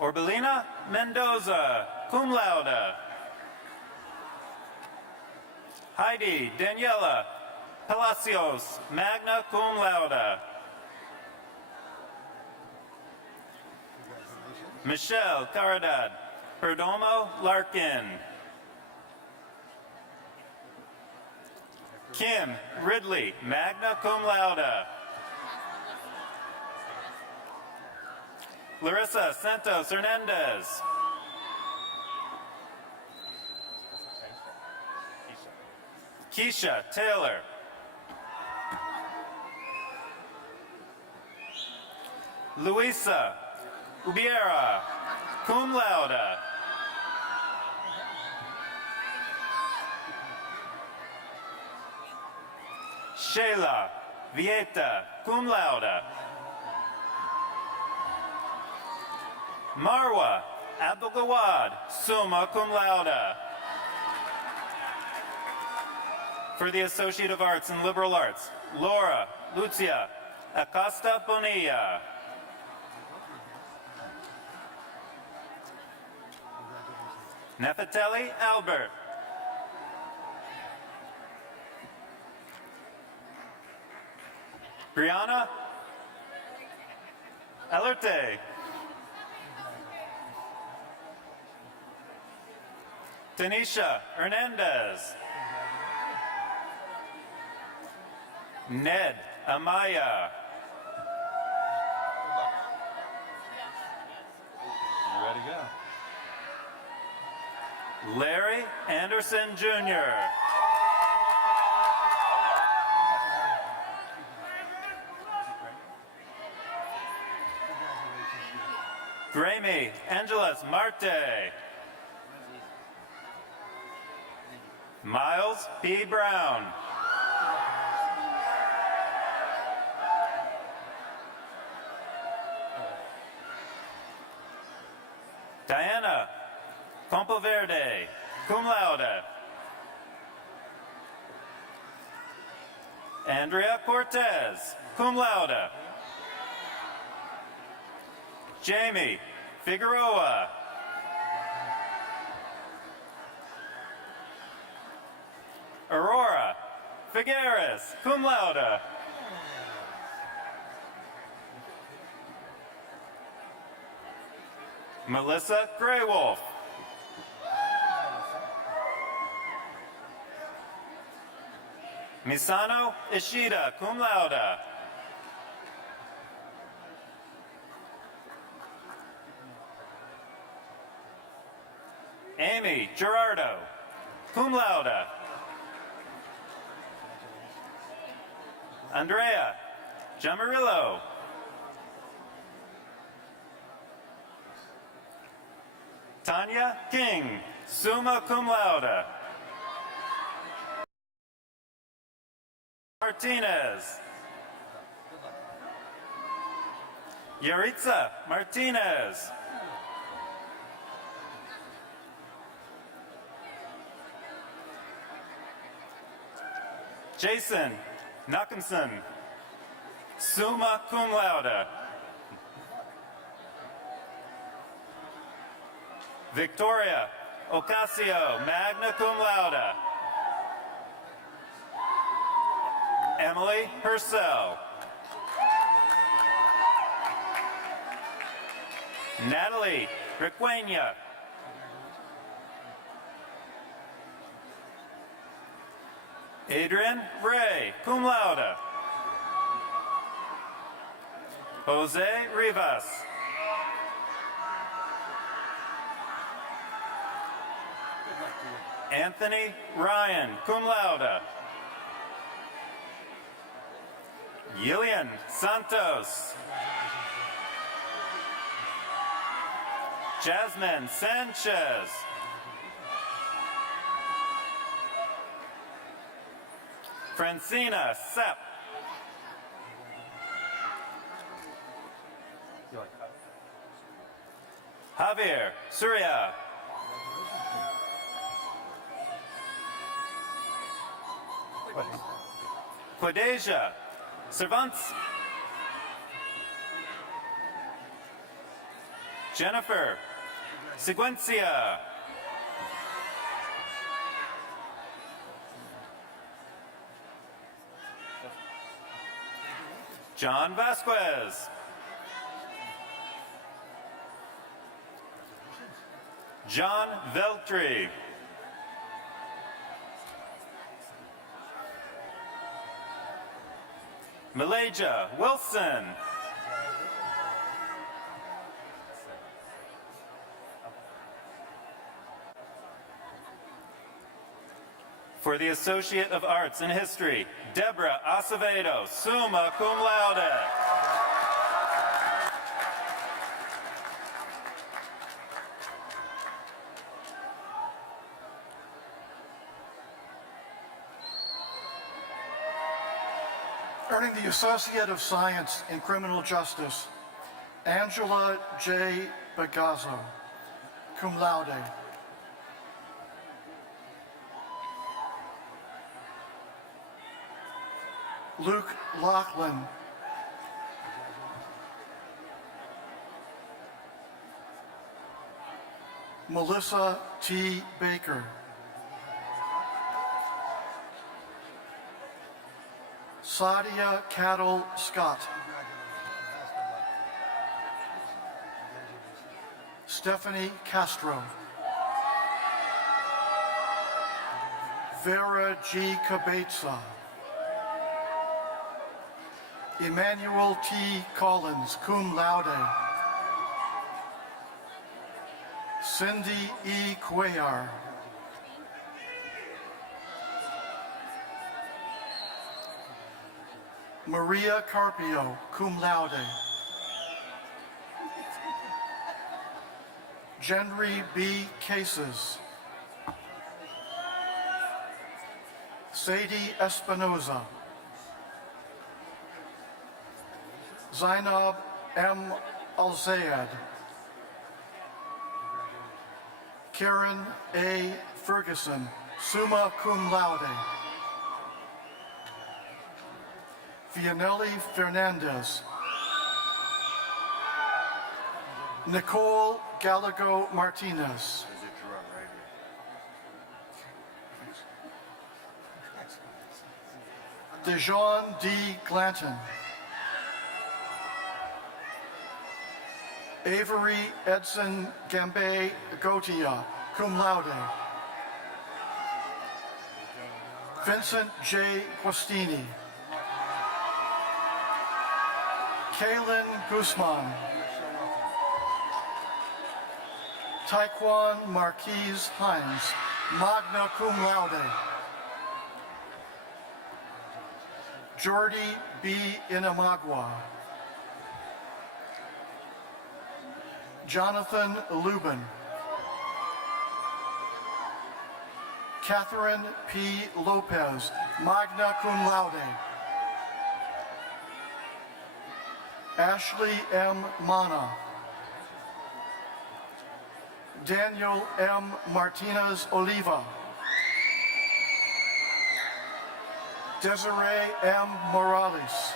Orbelina Mendoza, cum laude. Heidi Daniela Palacios, magna cum laude. Michelle Caradad, Perdomo Larkin. Kim Ridley, magna cum laude. Larissa Santos Hernandez. Keisha Taylor. Luisa Ubiera, cum laude. Sheila Vieta, cum laude. Marwa Abdulgawad, summa cum laude. For the Associate of Arts in Liberal Arts, Laura Lucia Acosta Bonilla. Neferteli Albert. Brianna Alerte. Tanisha Hernandez. Ned Amaya. You ready to go? Larry Anderson Jr. Grammy Angeles Marte. Miles P. Brown. Diana Campoverde, cum laude. Andrea Cortez, cum laude. Jamie Figueroa. Aurora Figueres, cum laude. Melissa Graywolf. Misano Ishida, cum laude. Amy Gerardo, cum laude. Andrea Jamarillo. Tanya King, summa cum laude. Martinez. Yaritza Martinez. Jason Knockinson, summa cum laude. Victoria Ocasio, magna cum laude. Emily Purcell. Natalie Requena. Adrian Ray, cum laude. Jose Rivas. Anthony Ryan, cum laude. Yillian Santos. Jasmine Sanchez. Francina Sepp. Javier Surya. Quadesia Cervantes. Jennifer Seguencia. John Vasquez. John Veltri. Malaysia Wilson. For the Associate of Arts in History, Deborah Acevedo, summa cum laude. Earning the Associate of Science in Criminal Justice, Angela J. Bagazzo, cum laude. Luke Lachlan. Melissa T. Baker. Sadia Cattle Scott. Stephanie Castro. Vera G. Cabeza. Emmanuel T. Collins, cum laude. Cindy E. Cuellar. Maria Carpio, cum laude. Gendry B. Cases. Sadie Espinoza. Zainab M. Al-Zayed. Karen A. Ferguson, summa cum laude. Vianelli Fernandez. Nicole Gallego Martinez. Dejon D. Glanton. Avery Edson Gambe Gotia, cum laude. Vincent J. Guastini. Kaylin Guzman. Taekwon Marquise Hines, magna cum laude. Jordi B. Inamagua. Jonathan Lubin. Catherine P. Lopez, magna cum laude. Ashley M. Mana. Daniel M. Martinez Oliva. Desiree M. Morales.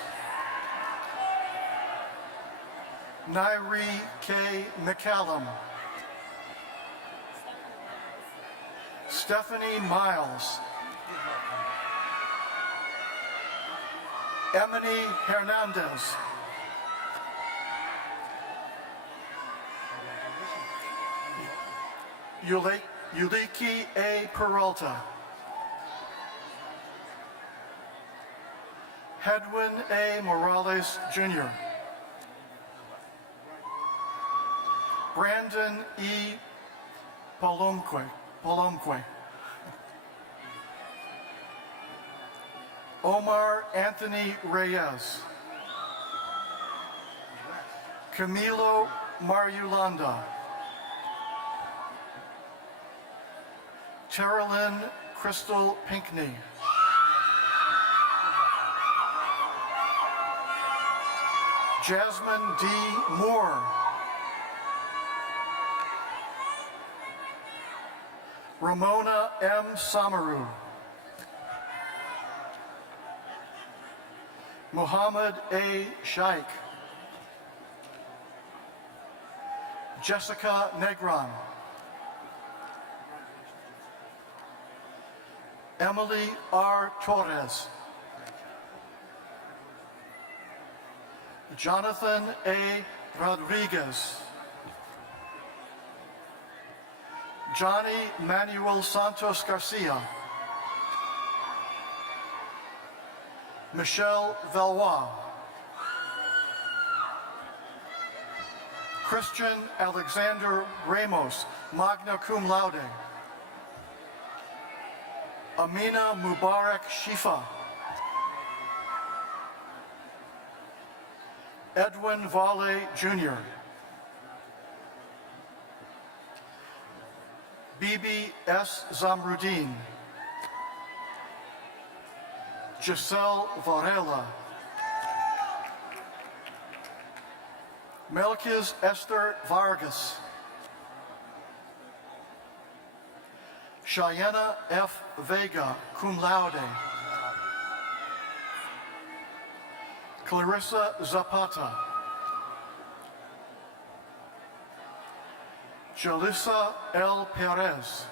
Nairi K. McCallum. Stephanie Miles. Emily Hernandez. Yuliki A. Peralta. Hedwin A. Morales, Jr. Brandon E. Palomque. Omar Anthony Reyes. Camilo Mariulanda. Terilyn Crystal Pinkney. Jasmine D. Moore. Ramona M. Samaru. Muhammad A. Shaikh. Jessica Negron. Emily R. Torres. Jonathan A. Rodriguez. Johnny Manuel Santos Garcia. Michelle Valois. Christian Alexander Ramos, magna cum laude. Amina Mubarak Shifa. Edwin Vale, Jr. Bibi S. Zamrudin. Giselle Varela. Melchiz Esther Vargas. Cheyenne F. Vega, cum laude. Clarissa Zapata. Jalissa L. Perez.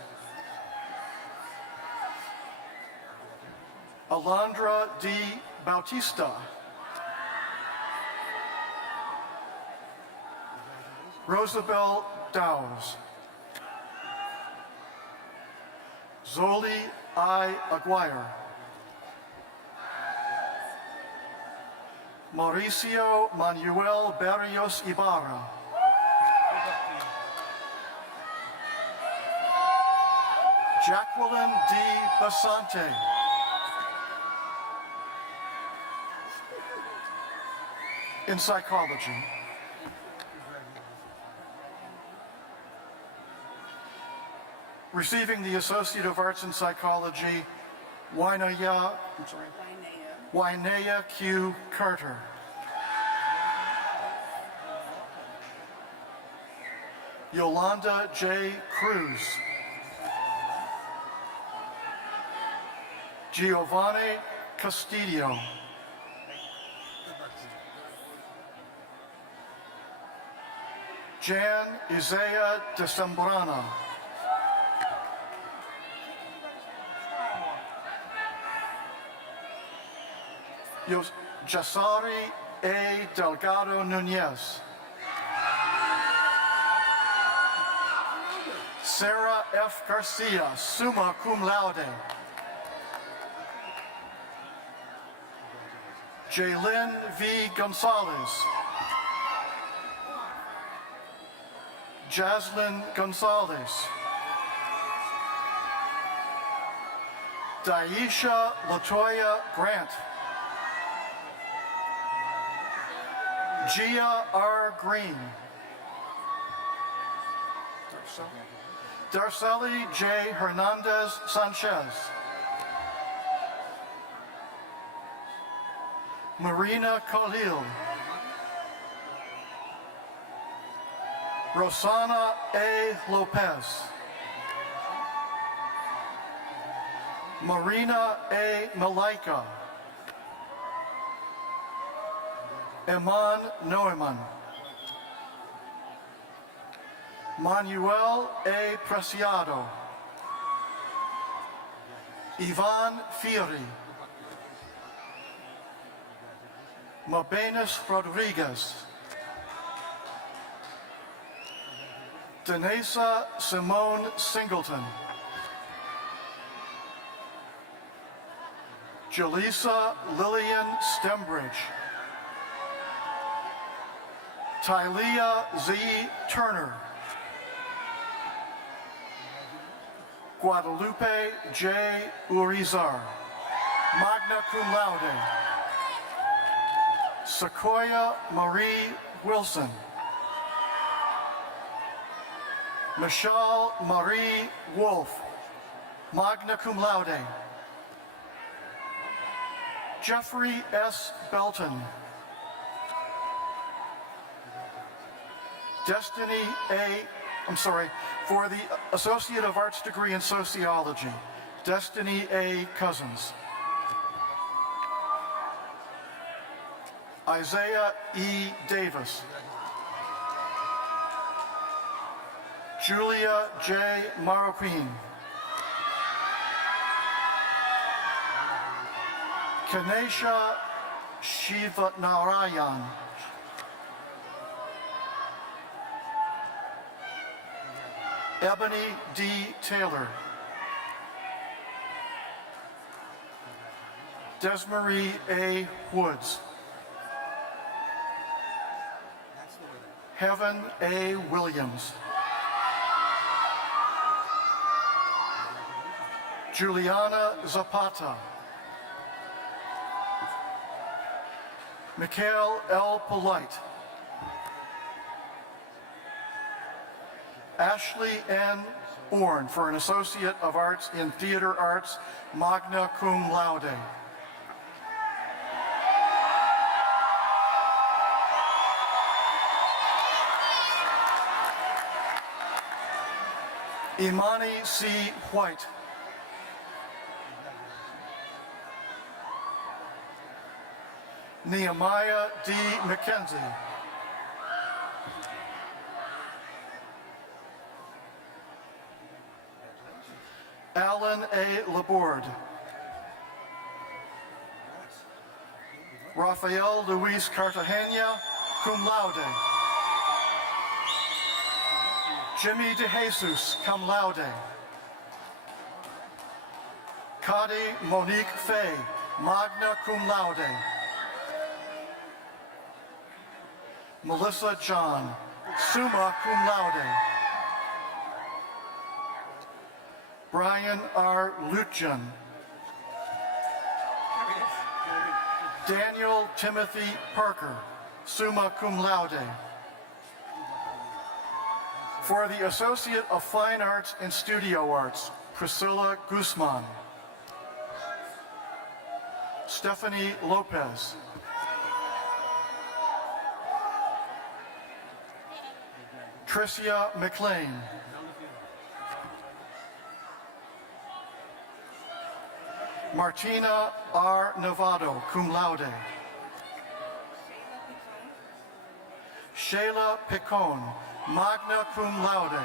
Alondra D. Bautista. Rosabelle Dowes. Zoli I. Aguirre. Mauricio Manuel Berrios Ibarra. Jacqueline D. Basante. In psychology. Receiving the Associate of Arts in Psychology, Wainea Q. Carter. Yolanda J. Cruz. Giovanni Castillo. Jan Isaiah Decembrana. Jasari A. Delgado Nunez. Sarah F. Garcia, summa cum laude. Jaylin V. Gonzalez. Jaslyn Gonzalez. Daisha Latoya Grant. Gia R. Green. Darceli J. Hernandez Sanchez. Marina Khalil. Rosana A. Lopez. Marina A. Malaika. Eman Noeman. Manuel A. Preciado. Ivan Fieri. Mabenis Rodriguez. Denesa Simone Singleton. Jaleesa Lillian Stembridge. Tylea Z. Turner. Guadalupe J. Urizar. Magna cum laude. Sequoia Marie Wilson. Michelle Marie Wolf. Magna cum laude. Jeffrey S. Belton. For the Associate of Arts degree in Sociology, Destiny A. Cousins. Isaiah E. Davis. Julia J. Marroquin. Kanesha Shivanarayan. Ebony D. Taylor. Desmarie A. Woods. Heaven A. Williams. Juliana Zapata. Mikhail L. Polite. Ashley N. Bourne for an Associate of Arts in Theater Arts, magna cum laude. Imani C. White. Nehemiah D. McKenzie. Alan A. Laborde. Rafael Luis Cartagena, cum laude. Jimmy De Jesus, cum laude. Kadi Monique Fay, magna cum laude. Melissa John, summa cum laude. Brian R. Lutjen. Daniel Timothy Parker, summa cum laude. For the Associate of Fine Arts in Studio Arts, Priscilla Guzman. Stephanie Lopez. Tricia McLean. Martina R. Novato, cum laude. Shayla Picone, magna cum laude.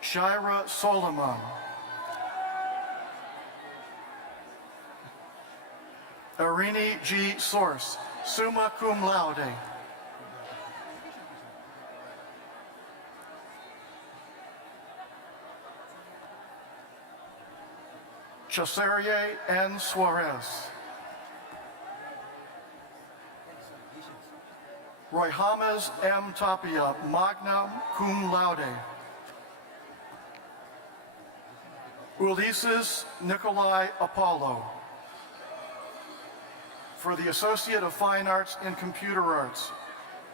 Shira Solomon. Irini G. Source, summa cum laude. Cesarie N. Suarez. Roy Hamas M. Tapia, magna cum laude. Ulysses Nikolai Apollo. For the Associate of Fine Arts in Computer Arts,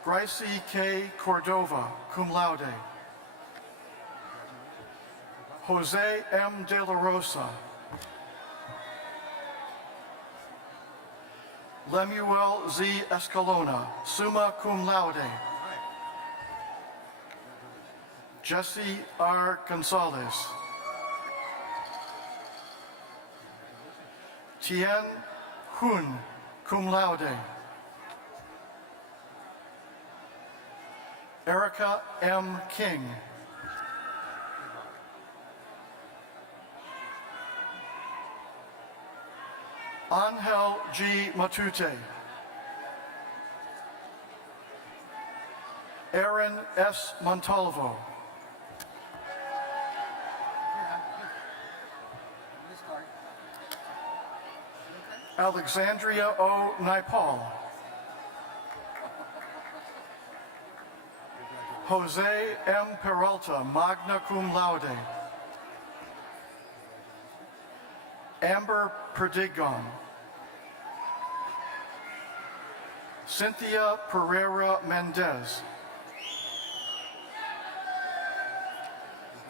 Gracie K. Cordova, cum laude. Jose M. De La Rosa. Lemuel Z. Escalona, summa cum laude. Jesse R. Gonzalez. Tien Hun, cum laude. Erica M. King. Angel G. Matute. Aaron S. Montalvo. Alexandria O. Naipal. Jose M. Peralta, magna cum laude. Amber Perdigon. Cynthia Pereira Mendez.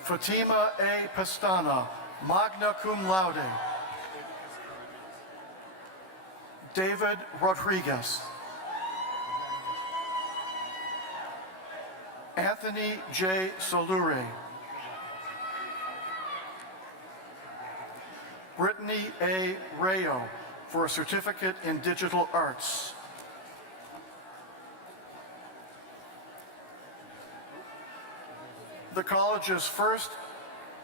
Fatima A. Pestana, magna cum laude. David Rodriguez. Anthony J. Solure. Brittany A. Rayo for a certificate in digital arts. The college's first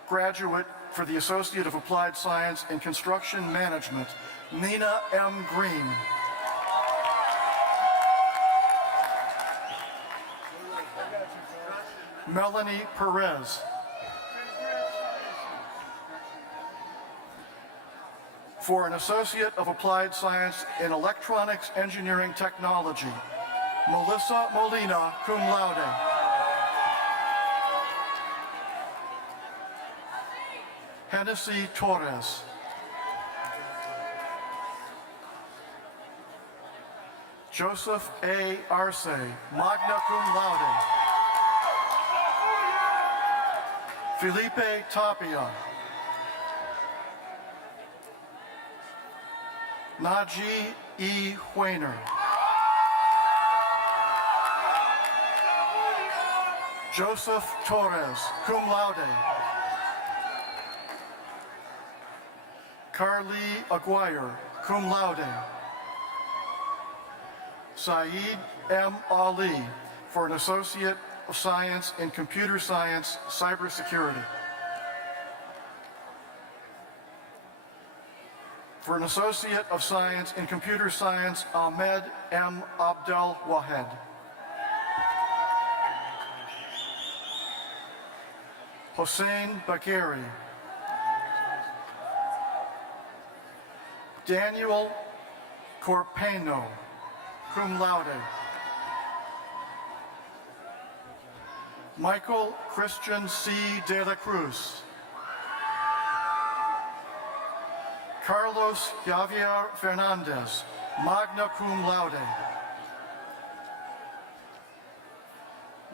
graduate for the Associate of Applied Science in Construction Management, Nina M. Green. Melanie Perez. For an Associate of Applied Science in Electronics Engineering Technology, Melissa Molina, cum laude. Hennessy Torres. Joseph A. Arce, magna cum laude. Felipe Tapia. Najee E. Huener. Joseph Torres, cum laude. Carly Aguirre, cum laude. Saeed M. Ali for an Associate of Science in Computer Science, Cybersecurity. For an Associate of Science in Computer Science, Ahmed M. Abdel Wahed. Hossein Bakeri. Daniel Corpeno, cum laude. Michael Christian C. de la Cruz. Carlos Javier Fernandez, magna cum laude.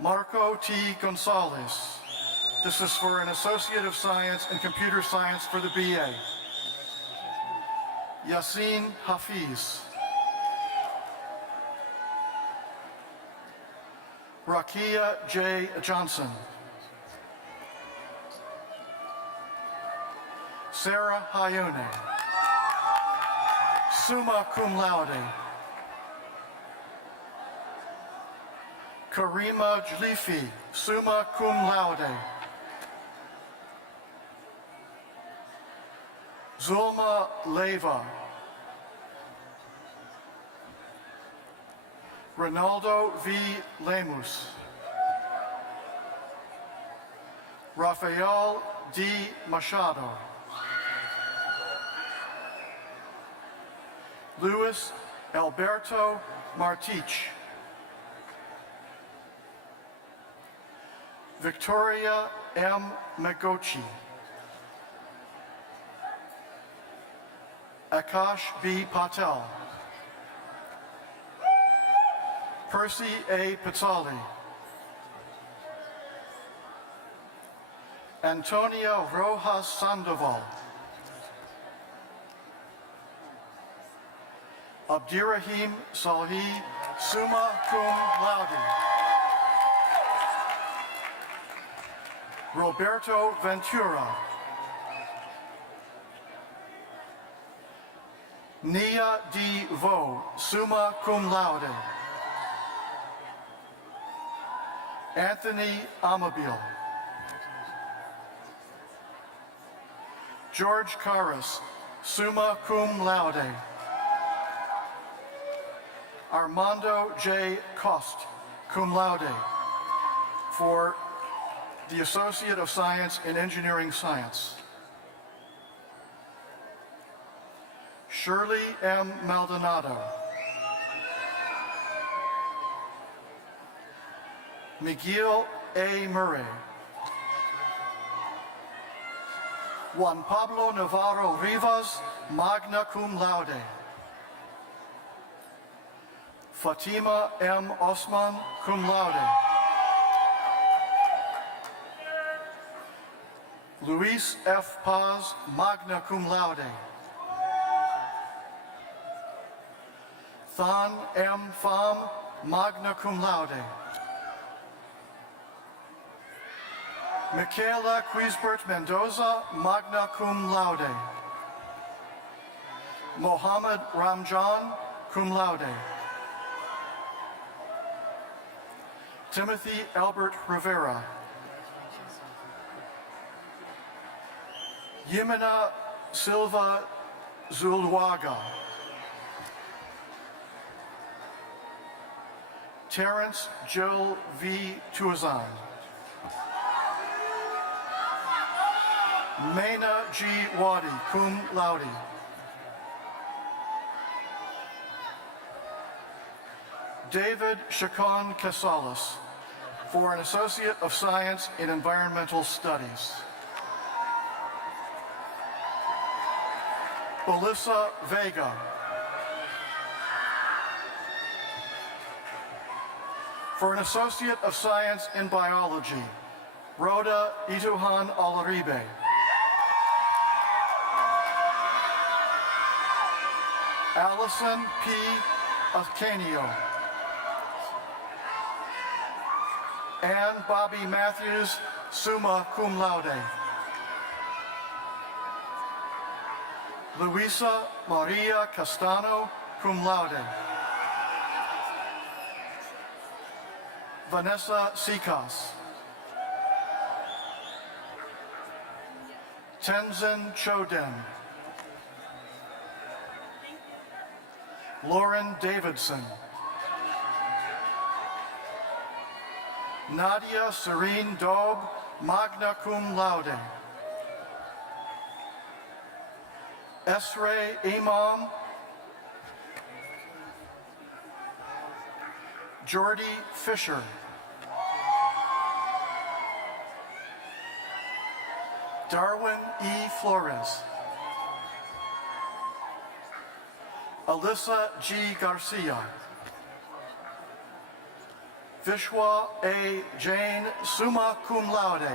Marco T. Gonzalez. This is for an Associate of Science in Computer Science for the BA. Yassine Hafiz. Rakia J. Johnson. Sarah Hayone. Summa cum laude. Karima Jlifi, summa cum laude. Zulma Leva. Ronaldo V. Lemus. Rafael D. Machado. Luis Alberto Martich. Victoria M. Megochi. Akash B. Patel. Percy A. Pizzali. Antonia Rojas Sandoval. Abdirahim Salhi, summa cum laude. Roberto Ventura. Nia D. Vo, summa cum laude. Anthony Amabile. George Caras, summa cum laude. Armando J. Cost, cum laude, for the Associate of Science in Engineering Science. Shirley M. Maldonado. Miguel A. Murray. Juan Pablo Navarro Rivas, magna cum laude. Fatima M. Osman, cum laude. Luis F. Paz, magna cum laude. Than M. Pham, magna cum laude. Michaela Quisbert Mendoza, magna cum laude. Mohammed Ramjan, cum laude. Timothy Albert Rivera. Yimena Silva Zuluaga. Terrence Joe V. Tuazan. Mena G. Wadi, cum laude. David Chacon Casales, for an Associate of Science in Environmental Studies. Alyssa Vega. For an Associate of Science in Biology, Rhoda Ituhan Alaribe. Allison P. Ascanio. Anne Bobby Matthews, summa cum laude. Luisa Maria Castano, cum laude. Vanessa Sikas. Tenzin Choden. Lauren Davidson. Nadia Serene Daub, magna cum laude. Esre Imam, Jordy Fisher, Darwin E. Flores, Alyssa G. Garcia, Vishwa A. Jain, summa cum laude,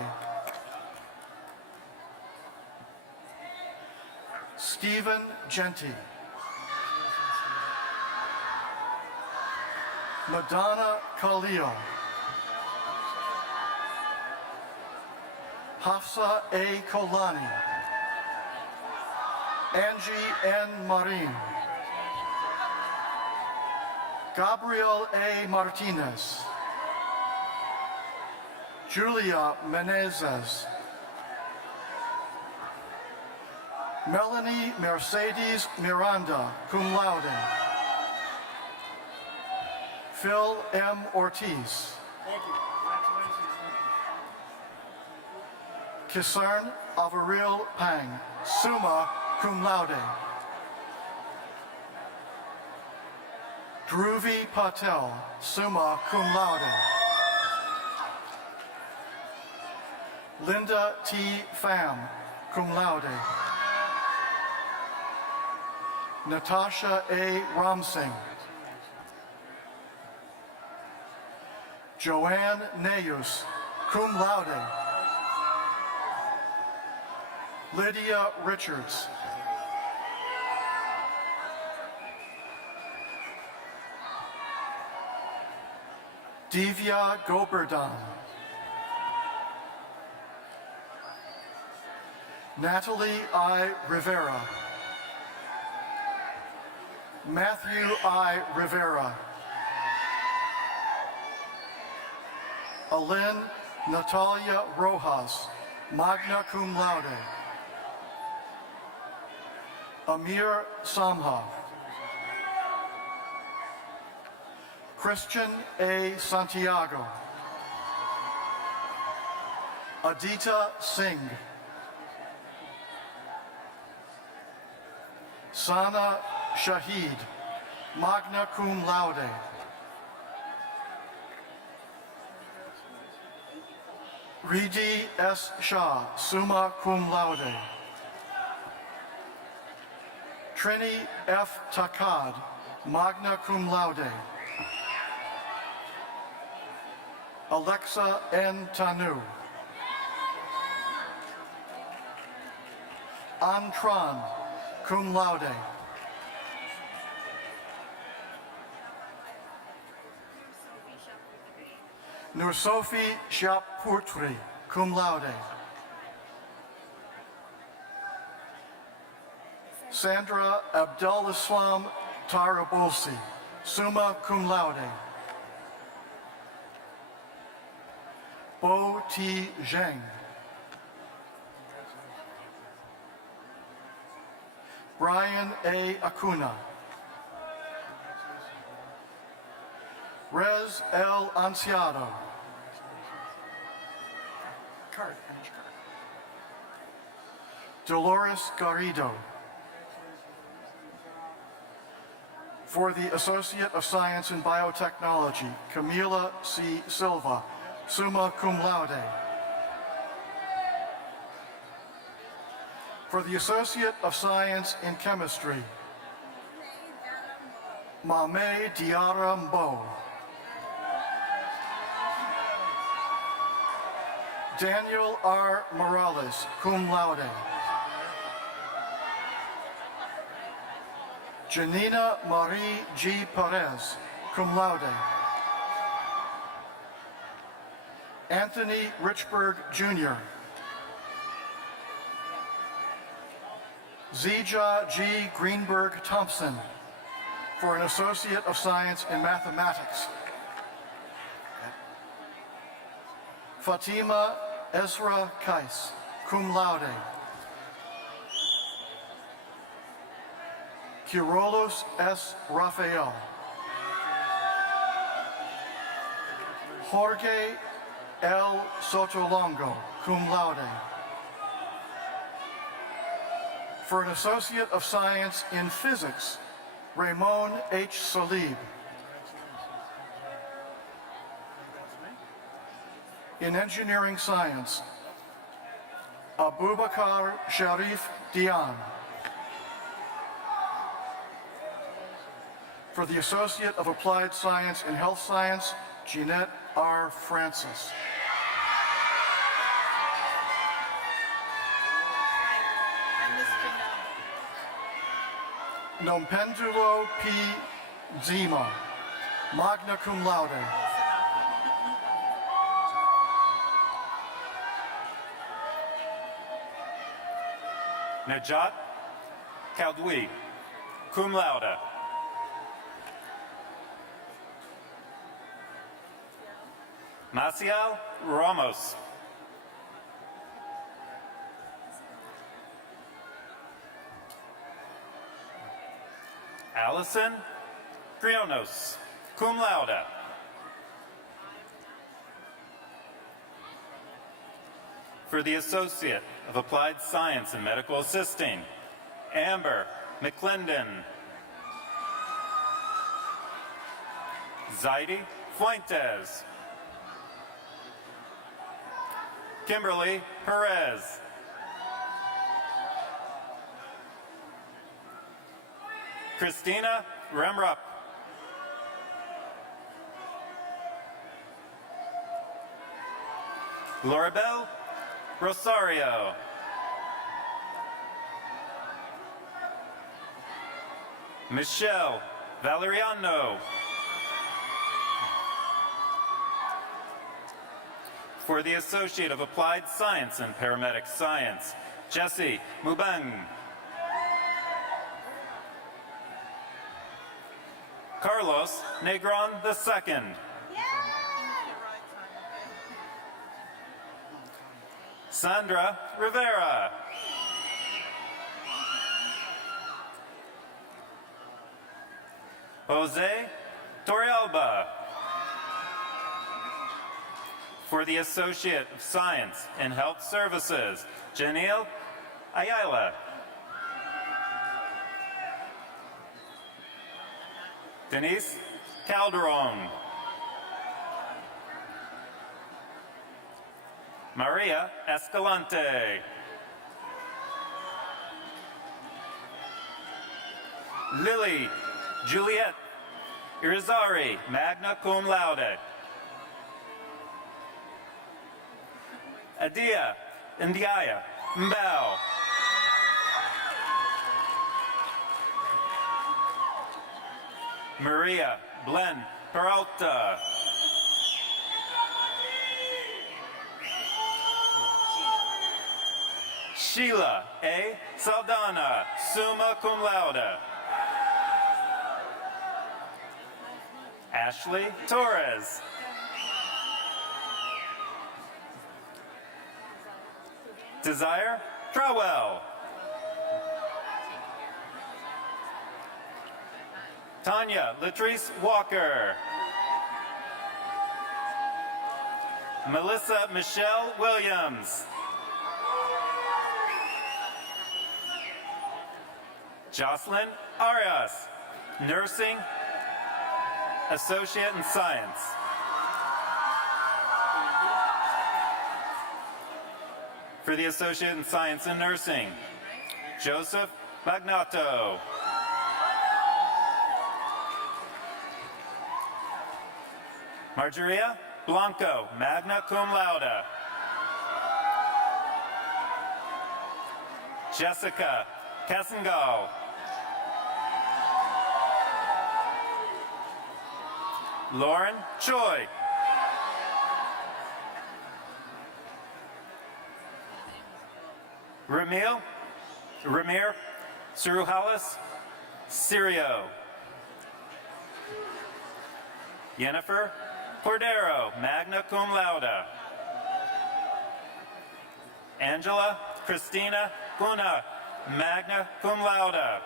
Stephen Genty, Madonna Khalil, Hafsa A. Kolani, Angie N. Marin, Gabriel A. Martinez, Julia Menezes, Melanie Mercedes Miranda, cum laude, Phil M. Ortiz, Kisarn Avaril Pang, summa cum laude, Dhruvi Patel, summa cum laude, Linda T. Pham, cum laude, Natasha A. Ramsing, Joanne Neus, cum laude, Lydia Richards, Divya Gopardhan, Natalie I. Rivera, Matthew I. Rivera, Alin Natalia Rojas, magna cum laude, Amir Samha, Christian A. Santiago, Adita Singh, Sana Shahid, magna cum laude, Ridi S. Shah, summa cum laude, Trini F. Takad, magna cum laude, Alexa N. Tanu, Antran, cum laude, Nursofi Shapurtri, cum laude, Sandra Abdul Islam Tarabolsi, summa cum laude, Bo T. Zheng, Brian A. Acuna, Rez L. Anciado, Dolores Garrido, for the Associate of Science in Biotechnology, Camila C. Silva, summa cum laude. For the Associate of Science in Chemistry, Mame Diarra Mbo, Daniel R. Morales, cum laude. Janina Marie G. Perez, cum laude. Anthony Richburg, Jr. Zija G. Greenberg Thompson, for an Associate of Science in Mathematics. Fatima Ezra Kais, cum laude. Kirolos S. Rafael. Jorge L. Sotolongo, cum laude. For an Associate of Science in Physics, Ramon H. Salib. In Engineering Science, Abubakar Sharif Dian. For the Associate of Applied Science in Health Science, Jeanette R. Francis. Nompendulo P. Zima, magna cum laude. Najat Kaldoui, cum laude. Maciel Ramos. Allison Grionos, cum laude. For the Associate of Applied Science in Medical Assisting, Amber McClendon. Zaidi Fuentes. Kimberly Perez. Christina Remrup. Lorabel Rosario. Michelle Valeriano. For the Associate of Applied Science and Paramedic Science, Jesse Mubang. Carlos Negron II. Sandra Rivera. Jose Torrealba. For the Associate of Science in Health Services, Janelle Ayala. Denise Calderon. Maria Escalante. Lily Juliet Irizarry, magna cum laude. Adia Ndiaya Mbao. Maria Blen Peralta. Sheila A. Saldana, summa cum laude. Ashley Torres. Desire Trawell. Tanya Latrice Walker. Melissa Michelle Williams. Jocelyn Arias, Nursing Associate in Science. For the Associate in Science in Nursing, Joseph Magnato. Margeria Blanco, magna cum laude. Jessica Kassengal. Lauren Choi. Ramir Suruhalis Sirio. Jennifer Cordero, magna cum laude. Angela Christina Guna, magna cum laude.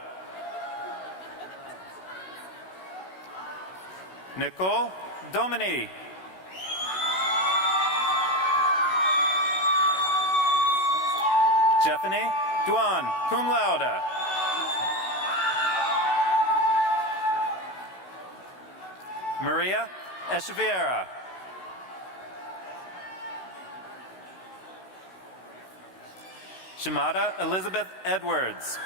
Nicole Domini. Stephanie Duan, cum laude. Maria Echeverria. Shimada Elizabeth Edwards.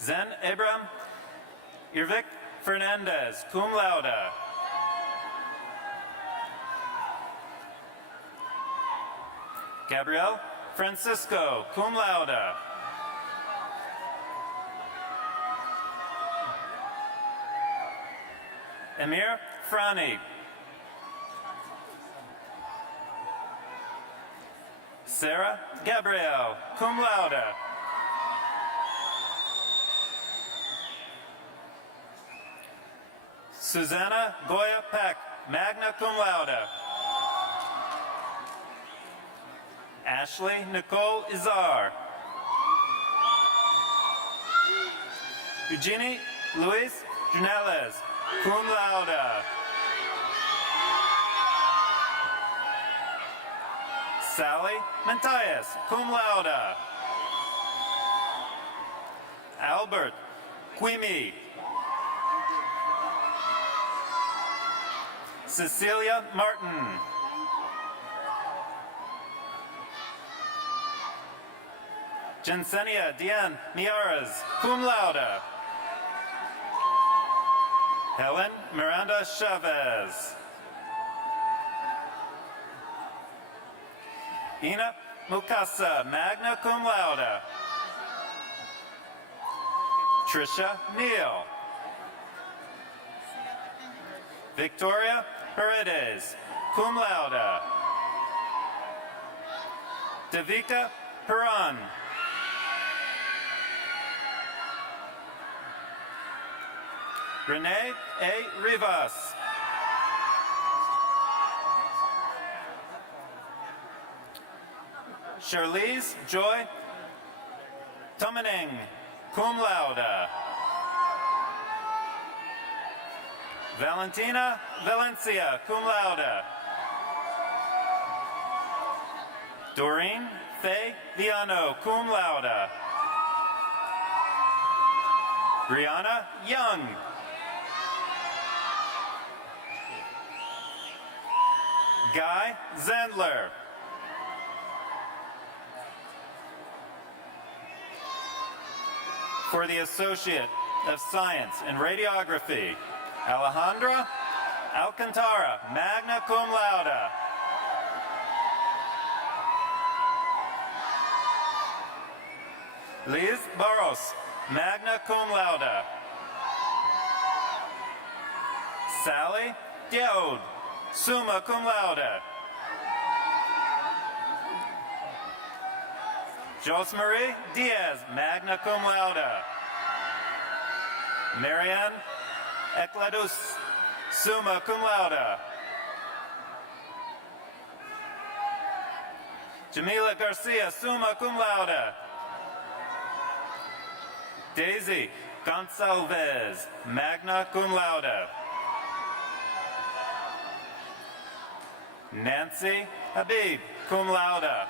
Zen Abram Irvik Fernandez, cum laude. Gabrielle Francisco, cum laude. Emir Frani. Sarah Gabrielle, cum laude. Susanna Goya Peck, magna cum laude. Ashley Nicole Izar. Eugenie Luis Junales, cum laude. Sally Mentias, cum laude. Albert Quimi. Cecilia Martin. Jensenia Diane Miaras, cum laude. Helen Miranda Chavez. Ina Mukasa, magna cum laude. Trisha Neal. Victoria Paredes, cum laude. Devika Peran. Renee A. Rivas. Charlize Joy Tomaning, cum laude. Valentina Valencia, cum laude. Doreen Faye Viano, cum laude. Brianna Young. Guy Zandler. For the Associate of Science in Radiography, Alejandra Alcantara, magna cum laude. Liz Barros, magna cum laude. Sally Diode, summa cum laude. Josemarie Diaz, magna cum laude. Marianne Ecladus, summa cum laude. Jamila Garcia, summa cum laude. Daisy Gonsalves, magna cum laude. Nancy Habib, cum laude.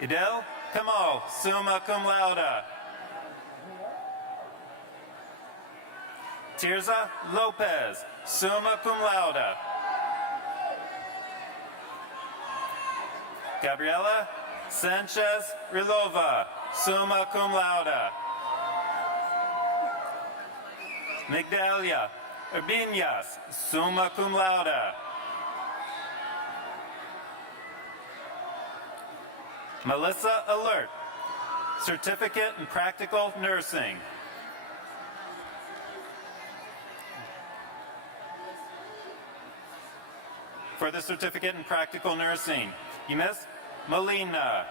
Idel Kamal, summa cum laude. Tirza Lopez, summa cum laude. Gabriela Sanchez Rilova, summa cum laude. Migdalia Urbinas, summa cum laude. Melissa Alert, Certificate in Practical Nursing. For the Certificate in Practical Nursing, Yumis Molina.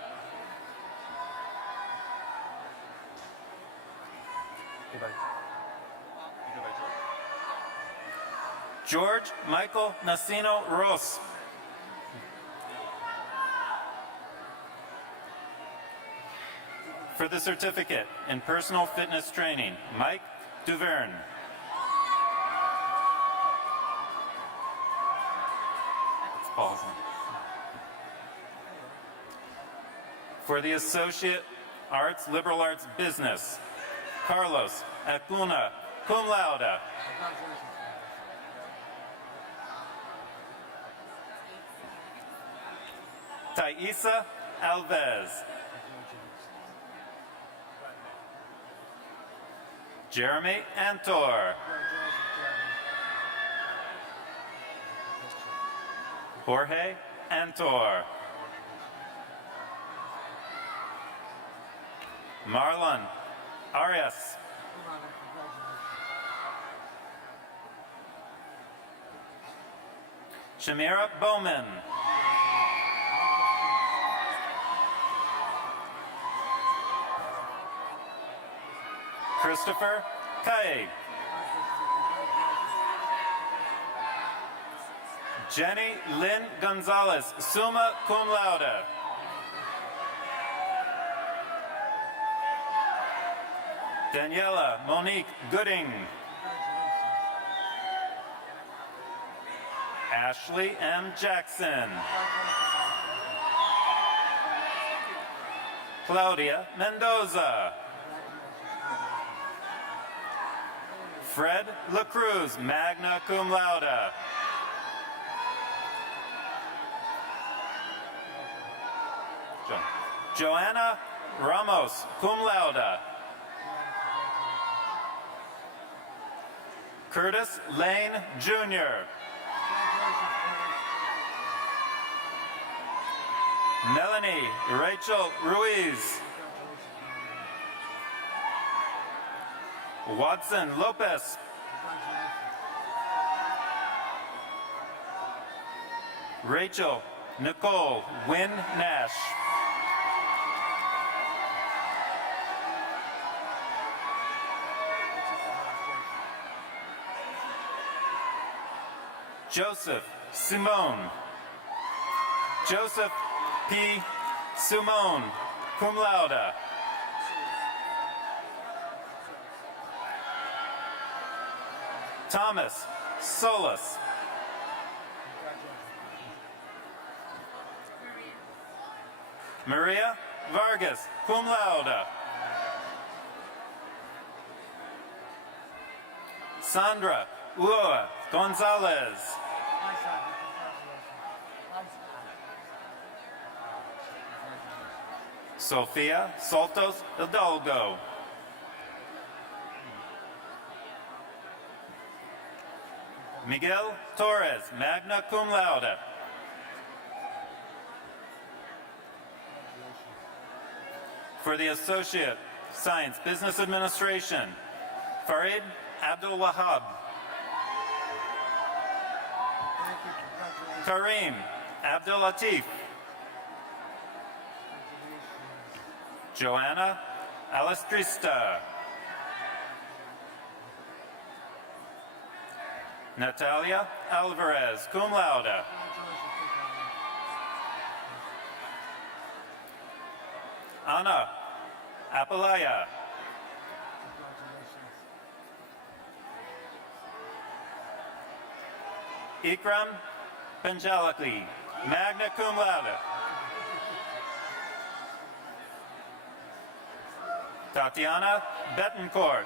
George Michael Nacino Ross. For the Certificate in Personal Fitness Training, Mike Duverne. Paulson. For the Associate Arts, Liberal Arts Business, Carlos Acuna, cum laude. Thaisa Alves. Jeremy Antor. Jorge Antor. Marlon Arias. Shamira Bowman. Christopher Kaye. Jenny Lynn Gonzalez, summa cum laude. Daniela Monique Gooding. Ashley M. Jackson. Claudia Mendoza. Fred LaCruz, magna cum laude. Joanna Ramos, cum laude. Curtis Lane Jr. Melanie Rachel Ruiz. Watson Lopez. Rachel Nicole Wynn Nash. Joseph Simone. Joseph P. Simone, cum laude. Thomas Solis. Maria Vargas, cum laude. Sandra Ua Gonzalez. Sofia Soltos Hidalgo. Miguel Torres, magna cum laude. For the Associate Science Business Administration, Farid Abdul Wahab. Kareem Abdul Latif. Joanna Alestrista. Natalia Alvarez, cum laude. Ana Apalaya. Ikram Penjalaki, magna cum laude. Tatiana Betancourt.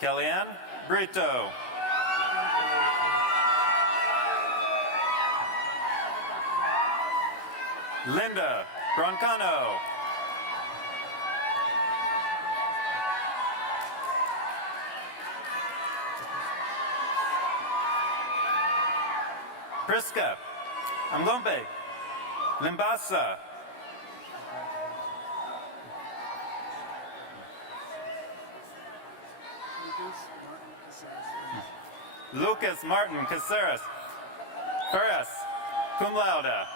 Kellyanne Brito. Linda Broncano. Priska Amgombe Limbasa. Lucas Martin Caceres. Ferris, cum laude.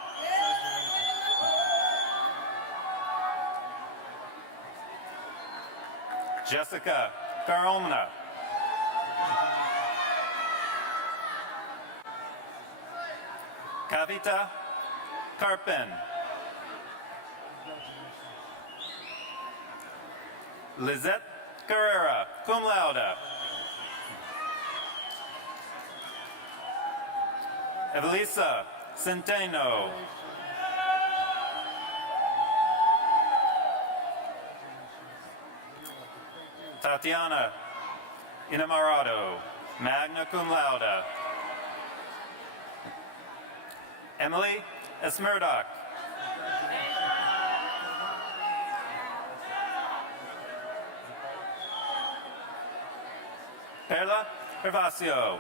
Jessica Caromna. Kavita Karpin. Lizette Carrera, cum laude. Evelisa Centeno. Tatiana Inamorado, magna cum laude. Emily S. Murdoch. Perla Hervasio,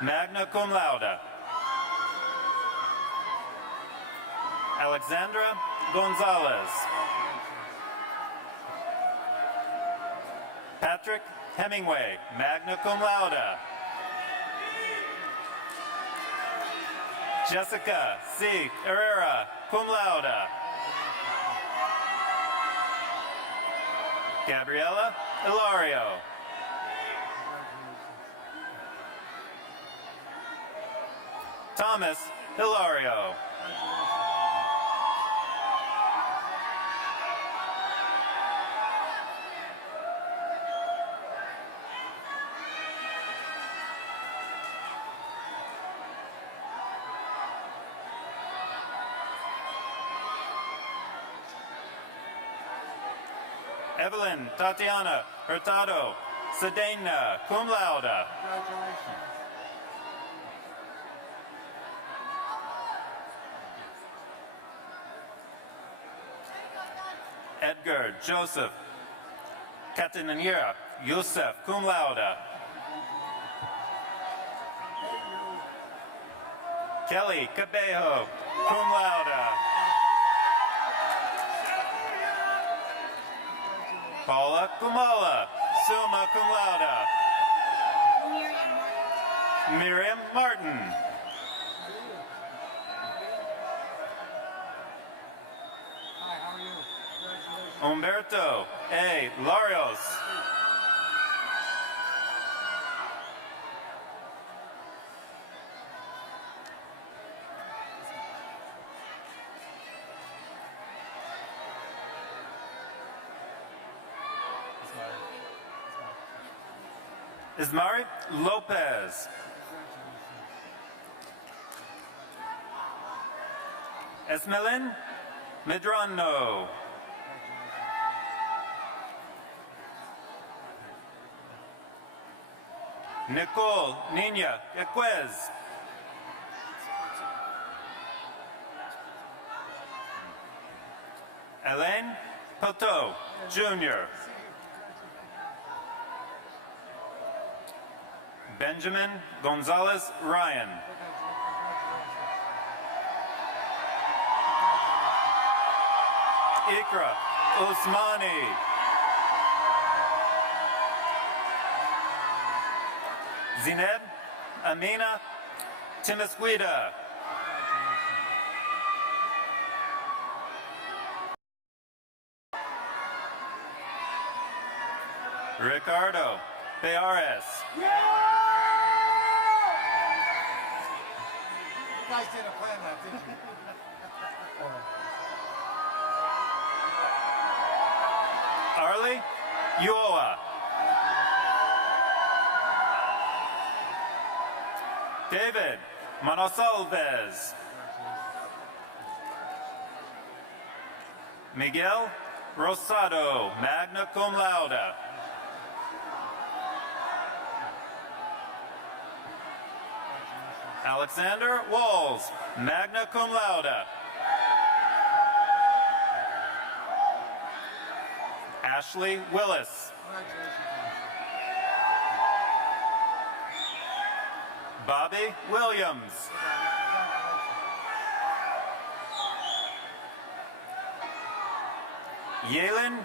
magna cum laude. Alexandra Gonzalez. Patrick Hemingway, magna cum laude. Jessica C. Herrera, cum laude. Gabriela Ilario. Thomas Hilario. Evelyn Tatiana Hurtado Sedena, cum laude. Edgar Joseph Catanera Yusef, cum laude. Kelly Cabello, cum laude. Paula Kumala, summa cum laude. Miriam Martin. Humberto A. Larios. Ismari Lopez. Esmelin Medrano. Nicole Nina Yaquez. Elaine Poto, Jr. Benjamin Gonzalez Ryan. Ikra Usmani. Zineb Amina Timisquida. Ricardo Peares. You guys didn't plan that, did you? Arlie Uoa. David Manosalves. Miguel Rosado, magna cum laude. Alexander Walls, magna cum laude. Ashley Willis. Bobby Williams. Yalen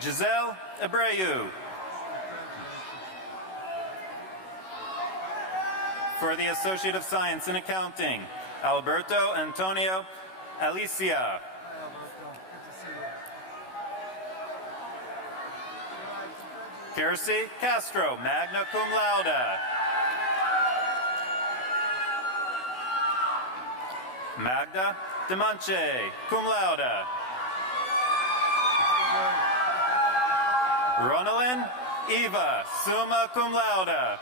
Giselle Abreu. For the Associate of Science in Accounting, Alberto Antonio Alicia. Kiersey Castro, magna cum laude. Magda Demanche, cum laude. Ronalyn Eva, summa cum laude.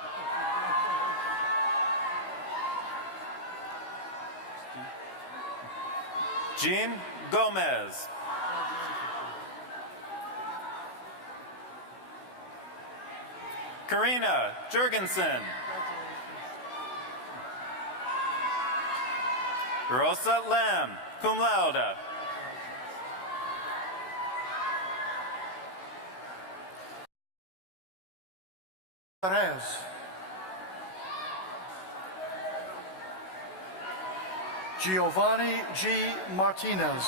Jean Gomez. Karina Jurgensen. Rosa Lam, cum laude. Perez. Giovanni G. Martinez.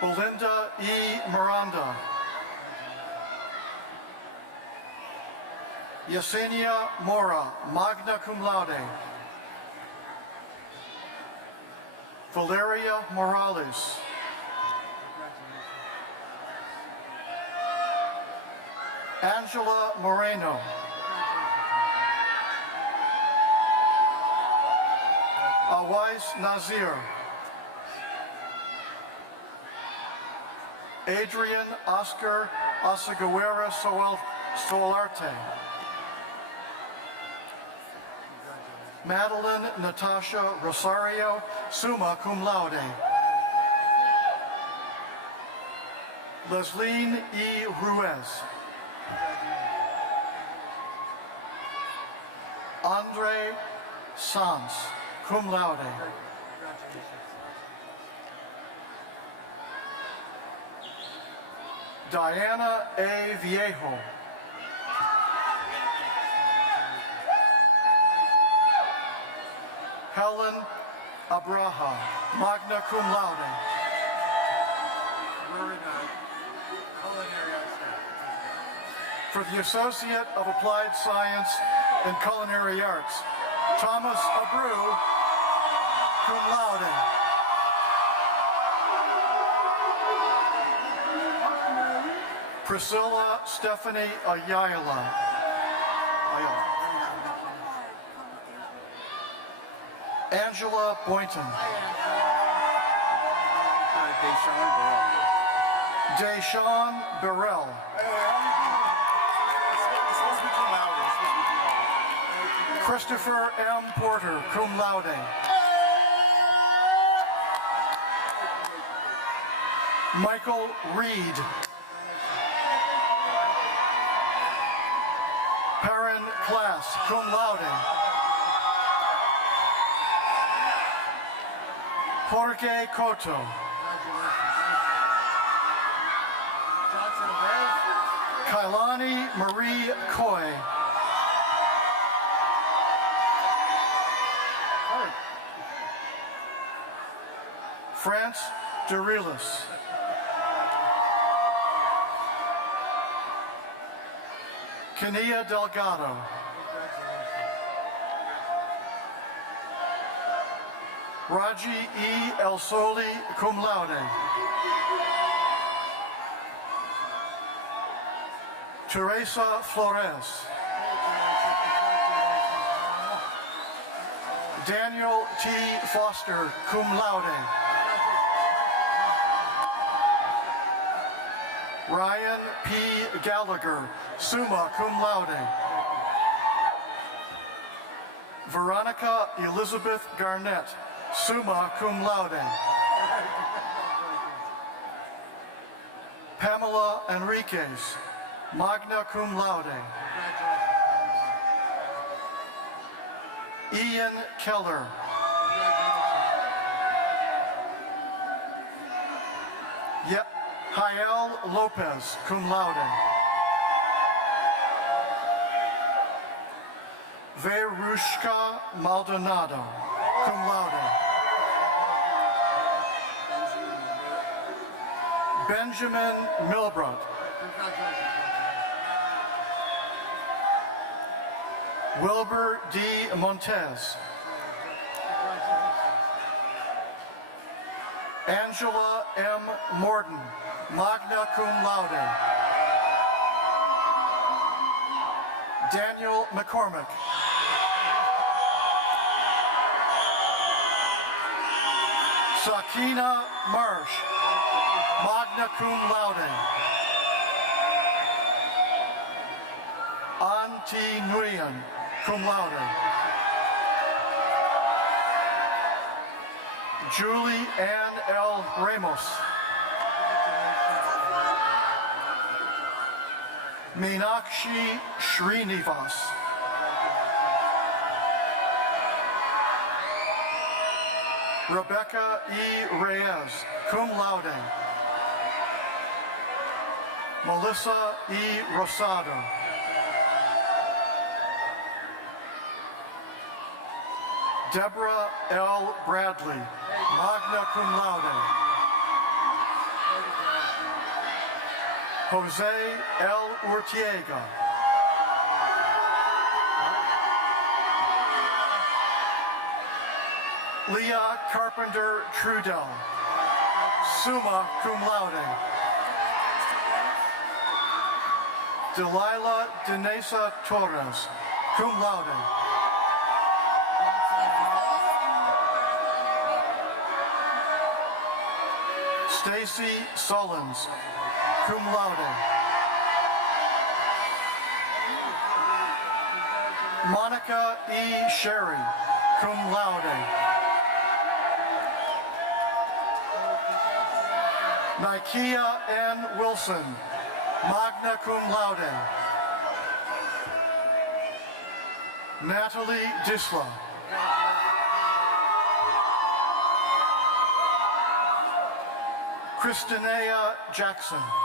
Belinda E. Miranda. Yesenia Mora, magna cum laude. Valeria Morales. Angela Moreno. Awais Nazir. Adrian Oscar Asaguera Solarte. Madeline Natasha Rosario, summa cum laude. Lesline E. Ruiz. Andre Sanz, cum laude. Diana A. Viejo. Helen Abraha, magna cum laude. For the Associate of Applied Science in Culinary Arts, Thomas Abreu, cum laude. Priscilla Stephanie Ayala. Angela Boynton. Deshawn Burrell. Christopher M. Porter, cum laude. Michael Reed. Perrin Class, cum laude. Jorge Cotto. Kailani Marie Coy. France Durilis. Kenia Delgado. Raji E. El Soli, cum laude. Teresa Flores. Daniel T. Foster, cum laude. Ryan P. Gallagher, summa cum laude. Veronica Elizabeth Garnett, summa cum laude. Pamela Enriquez, magna cum laude. Ian Keller. Jael Lopez, cum laude. Verushka Maldonado, cum laude. Benjamin Milbrot. Wilbur D. Montez. Angela M. Morden, magna cum laude. Daniel McCormick. Sakina Marsh, magna cum laude. Antti Nguyen, cum laude. Julie Ann L. Ramos. Meenakshi Srinivas. Rebecca E. Reyes, cum laude. Melissa E. Rosado. Deborah L. Bradley, magna cum laude. Jose L. Urtiega. Leah Carpenter Trudell, summa cum laude. Delilah Denesa Torres, cum laude. Stacy Sullins, cum laude. Monica E. Sherry, cum laude. Nikia N. Wilson, magna cum laude. Natalie Disla. Christinea Jackson.